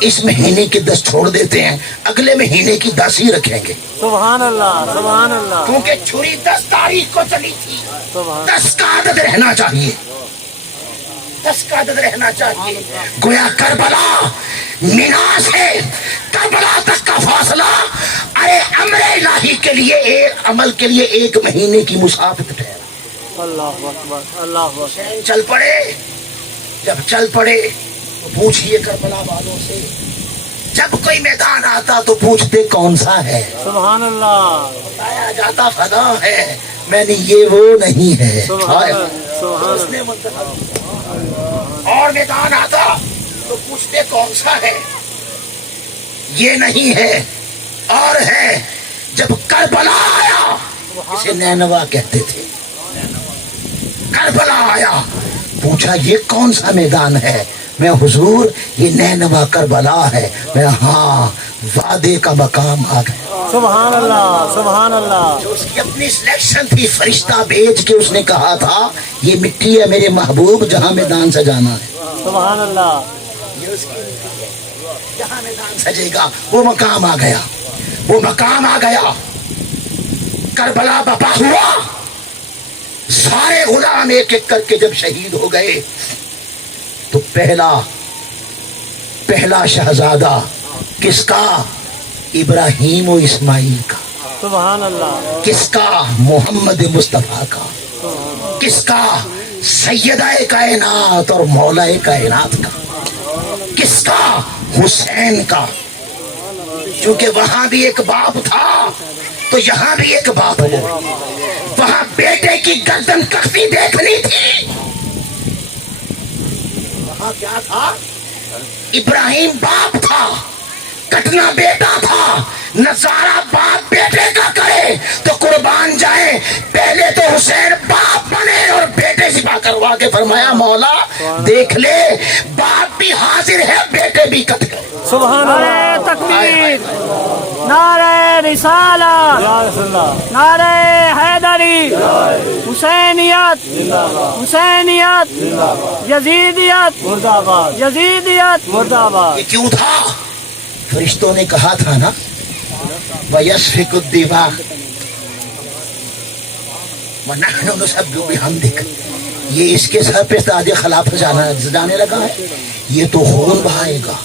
اس مہینے کی 10 چھوڑ دیتے ہیں, اگلے مہینے کی 10 ہی رکھیں گے, سبحان اللہ سبحان اللہ کیونکہ چھری 10 تاریخ کو چلی تھی. سبحان 10 کا عدد رہنا چاہیے, 10 کا عدد رہنا چاہیے. گویا کربلا مینا سے کربلا تک کا فاصلہ ارے امر الہی کے لیے ایک عمل کے لیے 1 مہینے کی مسافت ٹھہرا. اللہ اکبر اللہ اکبر. حسین چل پڑے, جب چل پڑے تو پوچھئے کربلا والوں سے, جب کوئی میدان آتا تو پوچھتے کون سا ہے, سبحان اللہ بتایا جاتا فدا ہے, میں نے یہ وہ نہیں ہے. سبحان سبحان اس نے منتخب, اور میدان آتا تو پوچھتے کون سا ہے, یہ نہیں ہے اور ہے. جب کربلا آیا, اسے نینوا کہتے تھے, کربلا آیا پوچھا یہ کون سا میدان ہے, میں حضور یہ نینوا کربلا ہے. میں ہاں وعدے کا مقام آ گیا. سبحان اللہ سبحان اللہ. جو اس کی اپنی سلیکشن تھی, فرشتہ بھیج کے اس نے کہا تھا یہ مٹی ہے میرے محبوب جہاں میدان سجانا ہے, سبحان اللہ. یہ اس کی مٹی ہے جہاں میدان سجے گا. وہ مقام آ گیا, وہ مقام آ گیا. کربلا بپا ہوا, سارے غلام ایک ایک کر کے جب شہید ہو گئے تو پہلا شہزادہ کس کا, ابراہیم و اسماعیل کا. سبحان اللہ کس کا, محمد مصطفیٰ کا. کس کا, سیدہ کائنات اور مولا کائنات کا. کس کا, حسین کا. چونکہ وہاں بھی ایک باپ تھا تو یہاں بھی ایک باپ ہے. وہاں بیٹے کی گردن کختی دیکھنی تھی, وہاں کیا تھا, ابراہیم باپ تھا, کٹنا بیٹا تھا. نظارہ باپ بیٹے کا کرے تو قربان جائے, پہلے تو حسین باپ بنے اور بیٹے سپاہ کروا کے فرمایا مولا دیکھ لے باپ بھی حاضر ہے بیٹے بھی کٹ گئے. سبحان اللہ. تکبیر, نعرہ رسالت, نعرہ حیدری, حسینیت حسینیت, یزیدیت مرد آباد یزیدیت مرد آباد. یہ کیوں تھا, فرشتوں نے کہا تھا نا وَيَسْفِكُ الدِّمَاءَ وَنَحْنُ نُسَبِّحُ بِحَمْدِكَ. یہ اس کے سر پہ تاج خلافت جانے لگا ہے, یہ تو خون بہائے گا,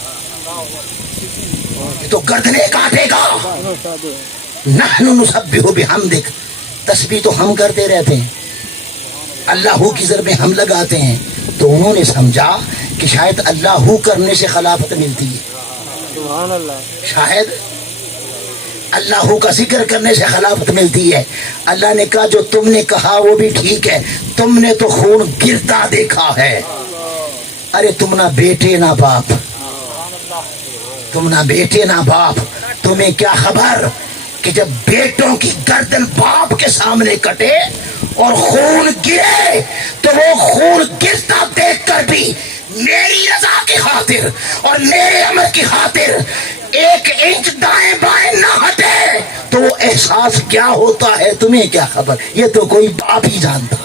یہ تو گردنیں کاٹے گا. نحن نسبح بحمدک, تسبیح تو ہم کرتے رہتے ہیں, اللہ کی ضرب ہم لگاتے ہیں. تو انہوں نے سمجھا کہ شاید اللہ کرنے سے خلافت ملتی ہے, سبحان اللہ. شاید اللہ کا ذکر کرنے سے خلافت ملتی ہے. اللہ نے کہا جو تم نے کہا وہ بھی ٹھیک ہے, تم نے تو خون گرتا دیکھا ہے. ارے تم نہ بیٹے نہ باپ, تم نہ بیٹے نہ باپ, تمہیں کیا خبر کہ جب بیٹوں کی گردن باپ کے سامنے کٹے اور خون گرے تو وہ خون گرتا دیکھ کر بھی میری رضا کی خاطر اور میرے امر کی خاطر 1 انچ دائیں بائیں نہ ہٹے تو وہ احساس کیا ہوتا ہے تمہیں کیا خبر, یہ تو کوئی باپ ہی جانتا.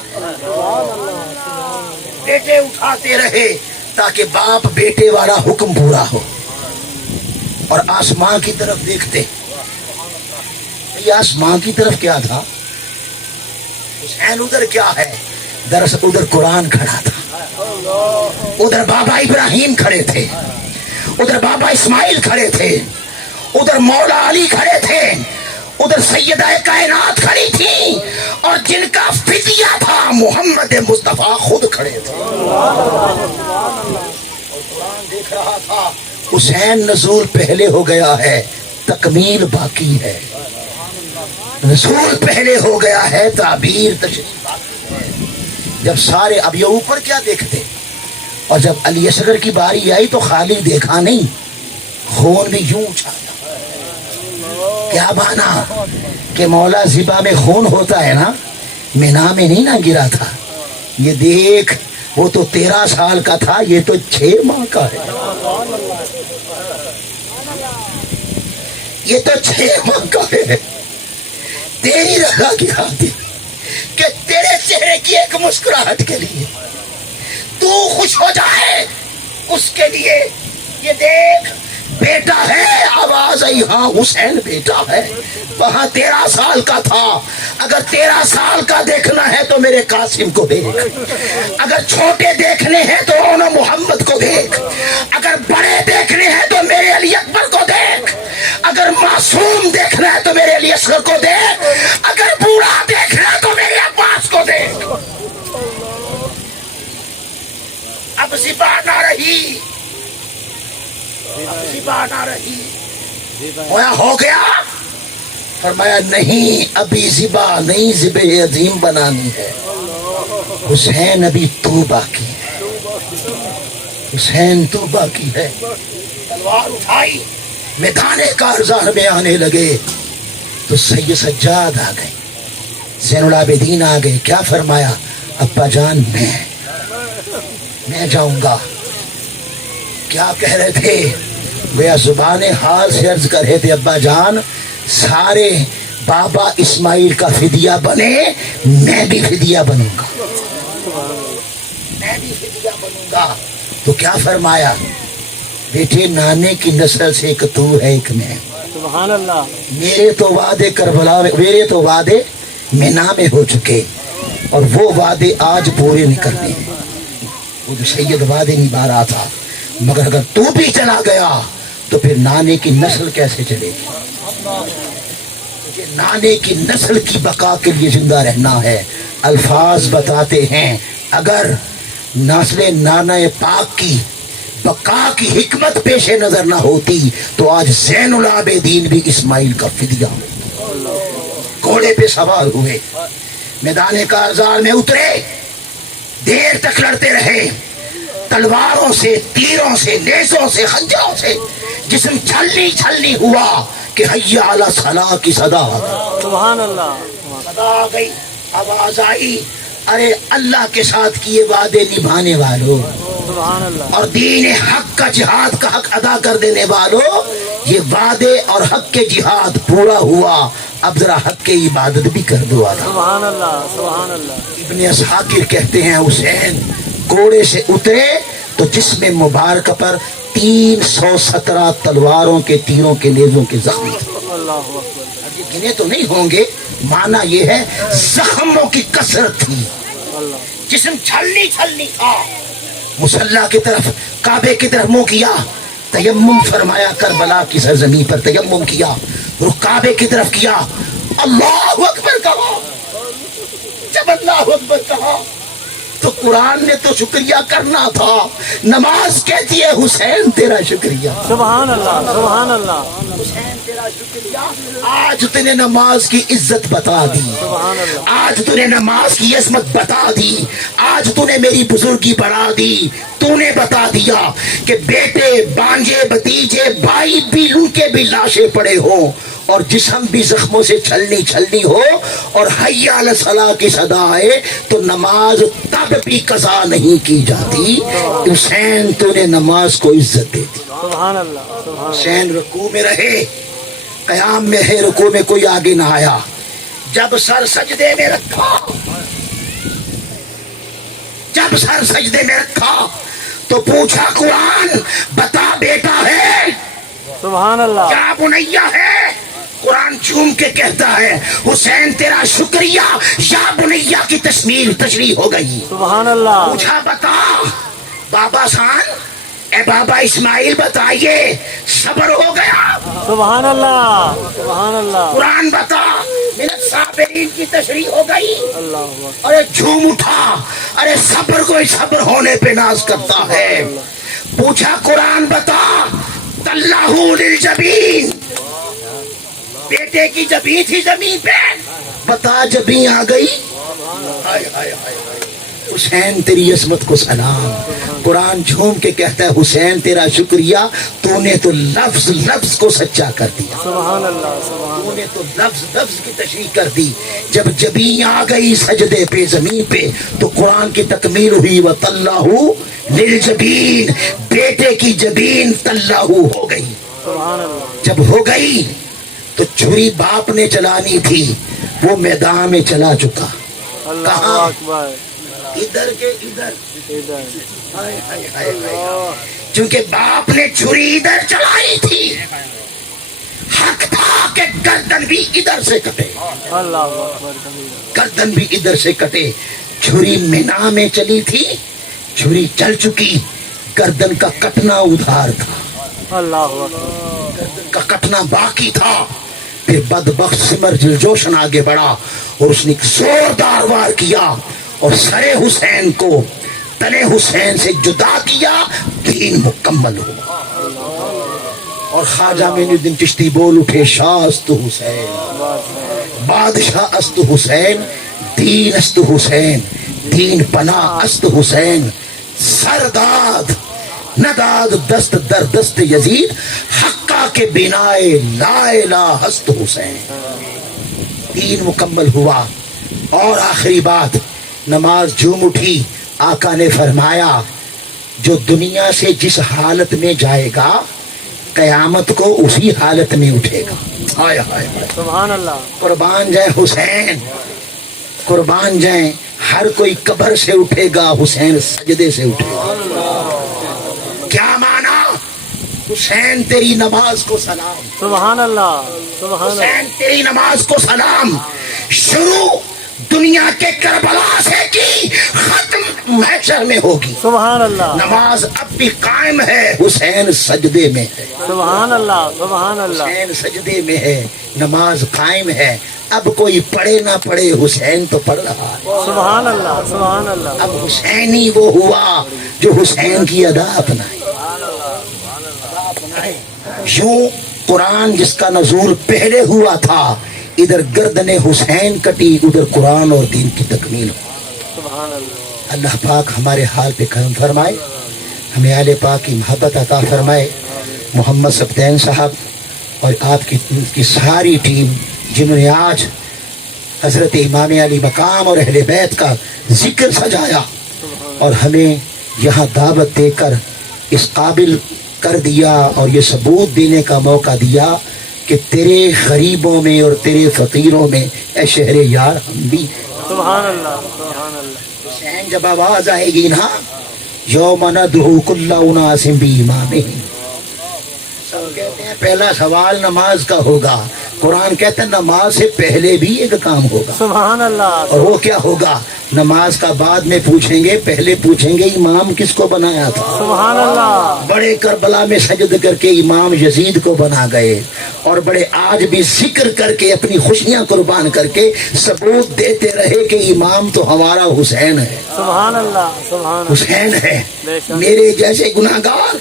بیٹے اٹھاتے رہے تاکہ باپ بیٹے والا حکم پورا ہو. اور آسمان کی طرف دیکھتے, یہ آسمان کی طرف کیا تھا, حسین ادھر کیا ہے, دراصل ادھر قرآن کھڑا تھا, ادھر بابا ابراہیم کھڑے تھے, ادھر بابا اسماعیل کھڑے تھے, ادھر مولا علی کھڑے تھے, ادھر سیدہ کائنات کھڑی تھی, اور جن کا فدیہ تھا محمد مصطفیٰ خود کھڑے تھے. اور قرآن دیکھ رہا تھا حسین نزول پہلے ہو گیا ہے, تکمیل باقی ہے. نزول پہلے ہو گیا ہے, تعبیر تشریف باقی ہے. جب سارے اب یہ اوپر کیا دیکھتے, اور جب علی اصغر کی باری آئی تو خالی دیکھا نہیں, خون بھی یوں اچھایا. کیا مانا کہ مولا ذبح میں خون ہوتا ہے نا, مینا میں نہیں نا گرا تھا. یہ دیکھ وہ تو 13 سال کا تھا, یہ تو 6 ماہ کا ہے, یہ تو 6 ماہ کا ہے. تیری رضا کی خاطر کہ تیرے چہرے کی ایک مسکراہٹ کے لیے تو خوش ہو جائے, اس کے لیے. یہ دیکھ بیٹا ہے, آواز آئی ہاں حسین بیٹا ہے. وہاں 13 سال کا تھا. اگر 13 سال کا دیکھنا ہے تو میرے قاسم کو دیکھ, اگر چھوٹے دیکھنے ہیں تو اونو محمد کو دیکھ, اگر بڑے دیکھنے ہیں تو میرے علی اکبر کو دیکھ, اگر معصوم دیکھنا ہے تو میرے علی اصغر کو دیکھ, اگر بوڑھا دیکھنا ہے تو میرے عباس کو دیکھ. اب زبان نہ رہی, اب زبان نہ رہی. ہو گیا؟ فرمایا نہیں, ابھی زبان نہیں, ذبح عظیم بنانی ہے. حسین ابھی تو باقی ہے, حسین تو باقی ہے. تلوار اٹھائی, میدان کارزار میں آنے لگے تو سید سجاد آ گئے, زین العابدین آ گئے. کیا فرمایا؟ ابا جان میں جاؤں گا. کیا کہہ رہے تھے؟ گویا زبان حال سے عرض کر رہے تھے ابا جان سارے بابا اسماعیل کا فدیہ بنے, میں بھی فدیہ بنوں گا, میں بھی فدیہ بنوں گا. تو کیا فرمایا؟ بیٹے نانے کی نسل سے ایک تو ہے ایک میں. سبحان اللہ. میرے تو وعدے کربلا میں, میرے تو وعدے مینا میں ہو چکے اور وہ وعدے آج پورے نہیں کرنے ہیں. وہ جو سید وعدے نبھا رہا تھا, مگر اگر تو بھی چلا گیا تو پھر نانے کی نسل کیسے چلے گی؟ مجھے نانے کی نسل کی بقا کے لیے زندہ رہنا ہے. الفاظ بتاتے ہیں اگر نسل نانا پاک کی بقا کی حکمت پیش نظر نہ ہوتی تو آج زین العابدین بھی اسماعیل کا فدیہ. گھوڑے پہ سوار ہوئے, میدان کارزار میں اترے, دیر تک لڑتے رہے, تلواروں سے, تیروں سے, نیزوں سے, خنجروں سے جسم چھلنی چھلنی ہوا کہ حیا علی الصلاۃ کی صدا. سبحان اللہ. صدا آ گئی, آواز آئی, ارے اللہ کے ساتھ کیے وعدے نبھانے والوں سبحان اللہ. اور دین حق کا جہاد کا حق ادا کر دینے والوں, یہ وعدے اور حق کے جہاد پورا ہوا, اب ذرا حق کی عبادت بھی کر دو. سبحان اللہ. سبحان اللہ. ابن اسحاق کہتے ہیں حسین گھوڑے سے اترے تو جسم مبارک پر 317 تلواروں کے, تیروں کے, نیزوں کے زخم تھے. اللہ اکبر. اب یہ گنے تو نہیں ہوں گے, معنی یہ ہے زخموں کی کثرت تھی, اللہ. جسم چھلنی چھلنی تھا. مصلی کی طرف, کعبے کی طرف منہ کیا, تیمم فرمایا, کربلا کی سرزمین پر تیمم کیا, رخ کعبے کی طرف کیا, اللہ اکبر کہا. جب اللہ اکبر کہا تو قرآن نے تو شکریہ کرنا تھا, نماز کہتی ہے حسین تیرا شکریہ. سبحان اللہ. سبحان اللہ. حسین تیرا شکریہ. آج تو نے نماز کی عزت بتا دی, سبحان اللہ. آج تو نے نماز کی عظمت بتا دی, آج تو نے میری بزرگی بڑھا دی. تو نے بتا دیا کہ بیٹے, بانجے, بھتیجے, بھائی بھی ان کے بھی لاشیں پڑے ہوں اور جسم بھی زخموں سے چھلنی چھلنی ہو اور حیا علی الصلاۃ کی صدا آئے تو نماز تب بھی قضا نہیں کی جاتی. حسین تو نے نماز کو عزت دے دی. سبحان اللہ. سبحان. حسین رکوع میں رہے, قیام میں ہے, رکوع میں کوئی آگے نہ آیا. جب سر سجدے میں رکھا, جب سر سجدے میں رکھا تو پوچھا قرآن بتا بیٹا ہے سبحان اللہ. کیا بنیا ہے؟ قرآن چوم کے کہتا ہے حسین تیرا شکریہ, یا بنیا کی تشریح ہو گئی. سبحان اللہ. پوچھا بتا بابا سان, اے بابا اسماعیل بتائیے صبر ہو گیا؟ سبحان اللہ. سبحان اللہ. قرآن بتا منت صابرین کی تشریح ہو گئی. اللہ اکبر. ارے جھوم اٹھا, ارے صبر کوئی صبر ہونے پہ ناز کرتا ہے. پوچھا قرآن بتا تَلَّهُ لِلْجَبِينَ, بیٹے کی جبین تھی زمین پہ, بتا جبین آ گئی. ہائے ہائے ہائے, حسین تیری عظمت کو سلام. قرآن جھوم کے کہتا ہے حسین تیرا شکریہ, تو نے تو لفظ لفظ کو سچا کر دیا. سبحان اللہ. سبحان. تو نے تو لفظ لفظ کی تشریح کر دی. جب جبین آ گئی سجدے پہ زمین پہ تو قرآن کی تکمیل ہوئی, وَتَلَّهُ لِلْجَبِينَ, بیٹے کی جبین تَلَّهُ ہو گئی. سبحان اللہ. جب ہو گئی تو چھری باپ نے چلانی تھی, وہ میدان میں چلا چکا. اللہ کہاں؟ اکبر. ادھر کے ادھر. ادھر. ہائے ہائے ہائے ہائے. چونکہ باپ نے چھری ادھر چلائی تھی، حق تھا کہ گردن بھی ادھر سے کٹے، اللہ اکبر کبیر. گردن بھی ادھر سے کٹے. چھری مینا میں چلی تھی، چھری چل چکی، گردن کا کٹنا ادھار تھا، اللہ اکبر. گردن کا کٹنا باقی تھا. پھر بدبخت سمر جوشن آگے بڑھا اور اس نے ایک زوردار وار کیا اور سر حسین کو تلے حسین سے جدا کیا. دین مکمل ہوا. اور خواجہ معین الدین چشتی بول اٹھے، شاہ است حسین، بادشاہ است حسین، دین است حسین، دین پناہ است حسین، سرداد نداد دست در دست یزید، حقہ کے بنائے لا الہ است حسین. دین مکمل ہوا. اور آخری بات، نماز جھوم اٹھی. آقا نے فرمایا جو دنیا سے جس حالت میں جائے گا قیامت کو اسی حالت میں اٹھے گا. ہائے ہائے ہائے. سبحان اللہ. قربان جائیں حسین، قربان جائیں. ہر کوئی قبر سے اٹھے گا، حسین سجدے سے اٹھے گا. کیا مانا؟ حسین تیری نماز کو سلام، سبحان اللہ. سبحان اللہ. حسین تیری نماز کو سلام. شروع دنیا کے کربلا سے کی، ختم محشر میں ہوگی. سبحان اللہ. نماز اب بھی قائم ہے، حسین سجدے میں ہے. سبحان اللہ. سبحان اللہ. حسین سجدے میں ہے، نماز قائم ہے. اب کوئی پڑھے نہ پڑھے، حسین تو پڑھ رہا ہے. سبحان اللہ. سبحان اللہ. اب حسین ہی وہ ہوا جو حسین کی ادا اپنائی. یوں قرآن جس کا نزول پہلے ہوا تھا، ادھر گردن حسین کٹی، ادھر قرآن اور دین کی تکمیل ہو. سبحان اللہ. اللہ پاک ہمارے حال پہ کرم فرمائے، ہمیں آل پاک کی محبت عطا فرمائے. محمد سبطین صاحب اور آپ کی ساری ٹیم جنہوں نے آج حضرت امام علی مقام اور اہل بیت کا ذکر سجایا اور ہمیں یہاں دعوت دے کر اس قابل کر دیا اور یہ ثبوت دینے کا موقع دیا کہ تیرے غریبوں میں اور تیرے فقیروں میں اے شہر یار ہم بھی ہیں. سبحان اللہ. سبحان اللہ. حسین جب آواز آئے گی نا، یوم ندعو کل اناس بامامہم، سب کہتے ہیں پہلا سوال نماز کا ہوگا. قرآن کہتا ہے نماز سے پہلے بھی ایک کام ہوگا. سبحان اللہ. اور وہ کیا ہوگا؟ نماز کا بعد میں پوچھیں گے، پہلے پوچھیں گے امام کس کو بنایا تھا. سبحان اللہ. بڑے کربلا میں سجد کر کے امام یزید کو بنا گئے، اور بڑے آج بھی ذکر کر کے اپنی خوشیاں قربان کر کے ثبوت دیتے رہے کہ امام تو ہمارا حسین ہے. سبحان اللہ. سبحان اللہ. حسین ہے. بے شک. میرے جیسے گناہگار،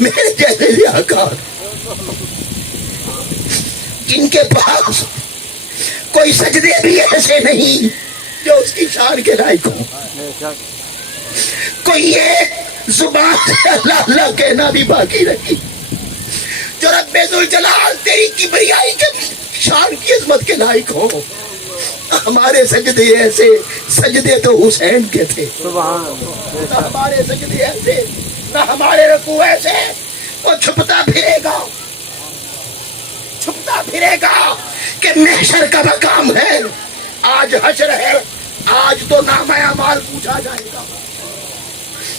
میرے جیسے ریاکار، جن کے پاس کوئی سجدے بھی ایسے نہیں جو اس کی شان کے لائق ہوں، بے شک. کوئی ایک زبان سے اللہ اللہ کہنا بھی باقی رہی جو رب ذوالجلال تیری کبریائی کے شان کی عظمت کے لائق ہو. ہمارے سجدے ایسے، سجدے تو حسین کے تھے. سبحان اللہ. بے نہ شک. ہمارے سجدے ایسے، نہ ہمارے رکوع ایسے. وہ چھپتا پھرے گا، چھپتا پھرے گا کہ محشر کا مقام ہے. آج حشر ہے، آج تو نام اعمال پوچھا جائے گا.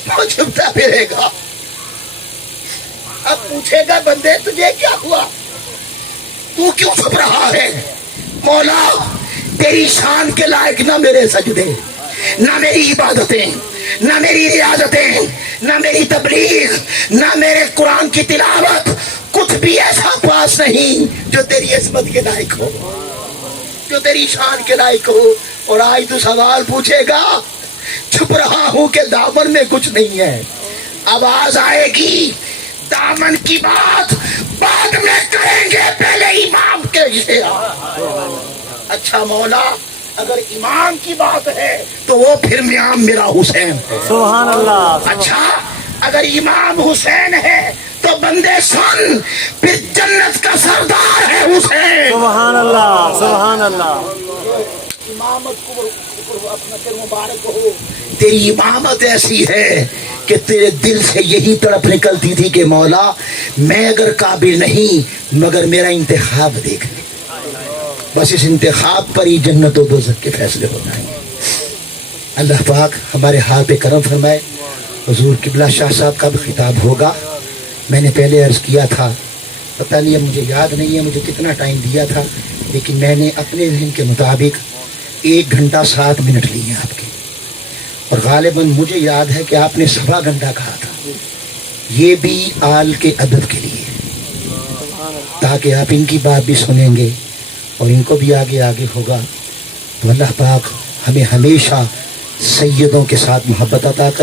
وہ چھپتا پھرے گا. اب پوچھے گا بندے تجھے کیا ہوا، تو کیوں چھپ رہا ہے؟ مولا تیری شان کے لائق نہ میرے سجدے، نہ میری عبادتیں، نہ میری ریاضتیں، نہ میری تبلیغ، نہ میرے قرآن کی تلاوت، کچھ بھی ایسا پاس نہیں جو تیری عظمت کے لائق ہو، جو تیری شان کے لائق ہو. اور آج تو سوال پوچھے گا، چھپ رہا ہوں کہ دامن میں کچھ نہیں ہے. آواز آئے گی، دامن کی بات بعد میں کریں گے، پہلے امام کے لیے. اچھا مولا اگر امام کی بات ہے تو وہ پھر امام میرا حسین ہے. سبحان اللہ. اچھا اگر امام حسین ہے تو بندے سن، پھر جنت کا سردار ہے حسین. سبحان اللہ. سبحان اللہ. امامت کو اپنا پھر مبارک ہو. تیری امامت ایسی ہے کہ تیرے دل سے یہی تڑپ نکلتی تھی کہ مولا میں اگر قابل نہیں مگر میرا انتخاب دیکھ لے. بس اس انتخاب پر ہی جنت و دوزخ کے فیصلے ہو جائیں گے. اللہ پاک ہمارے حال پہ کرم فرمائے. حضور قبلہ شاہ صاحب کا بھی خطاب ہوگا. میں نے پہلے عرض کیا تھا, پتہ نہیں, اب مجھے یاد نہیں ہے مجھے کتنا ٹائم دیا تھا, لیکن میں نے اپنے ذہن کے مطابق 1 گھنٹہ 7 منٹ لیے آپ کے, اور غالباً مجھے یاد ہے کہ آپ نے 1.25 گھنٹہ کہا تھا. یہ بھی آل کے ادب کے لیے, تاکہ آپ ان کی بات بھی سنیں گے اور ان کو بھی آگے آگے ہوگا. تو اللہ پاک ہمیں ہمیشہ سیدوں کے ساتھ محبت عطا کر.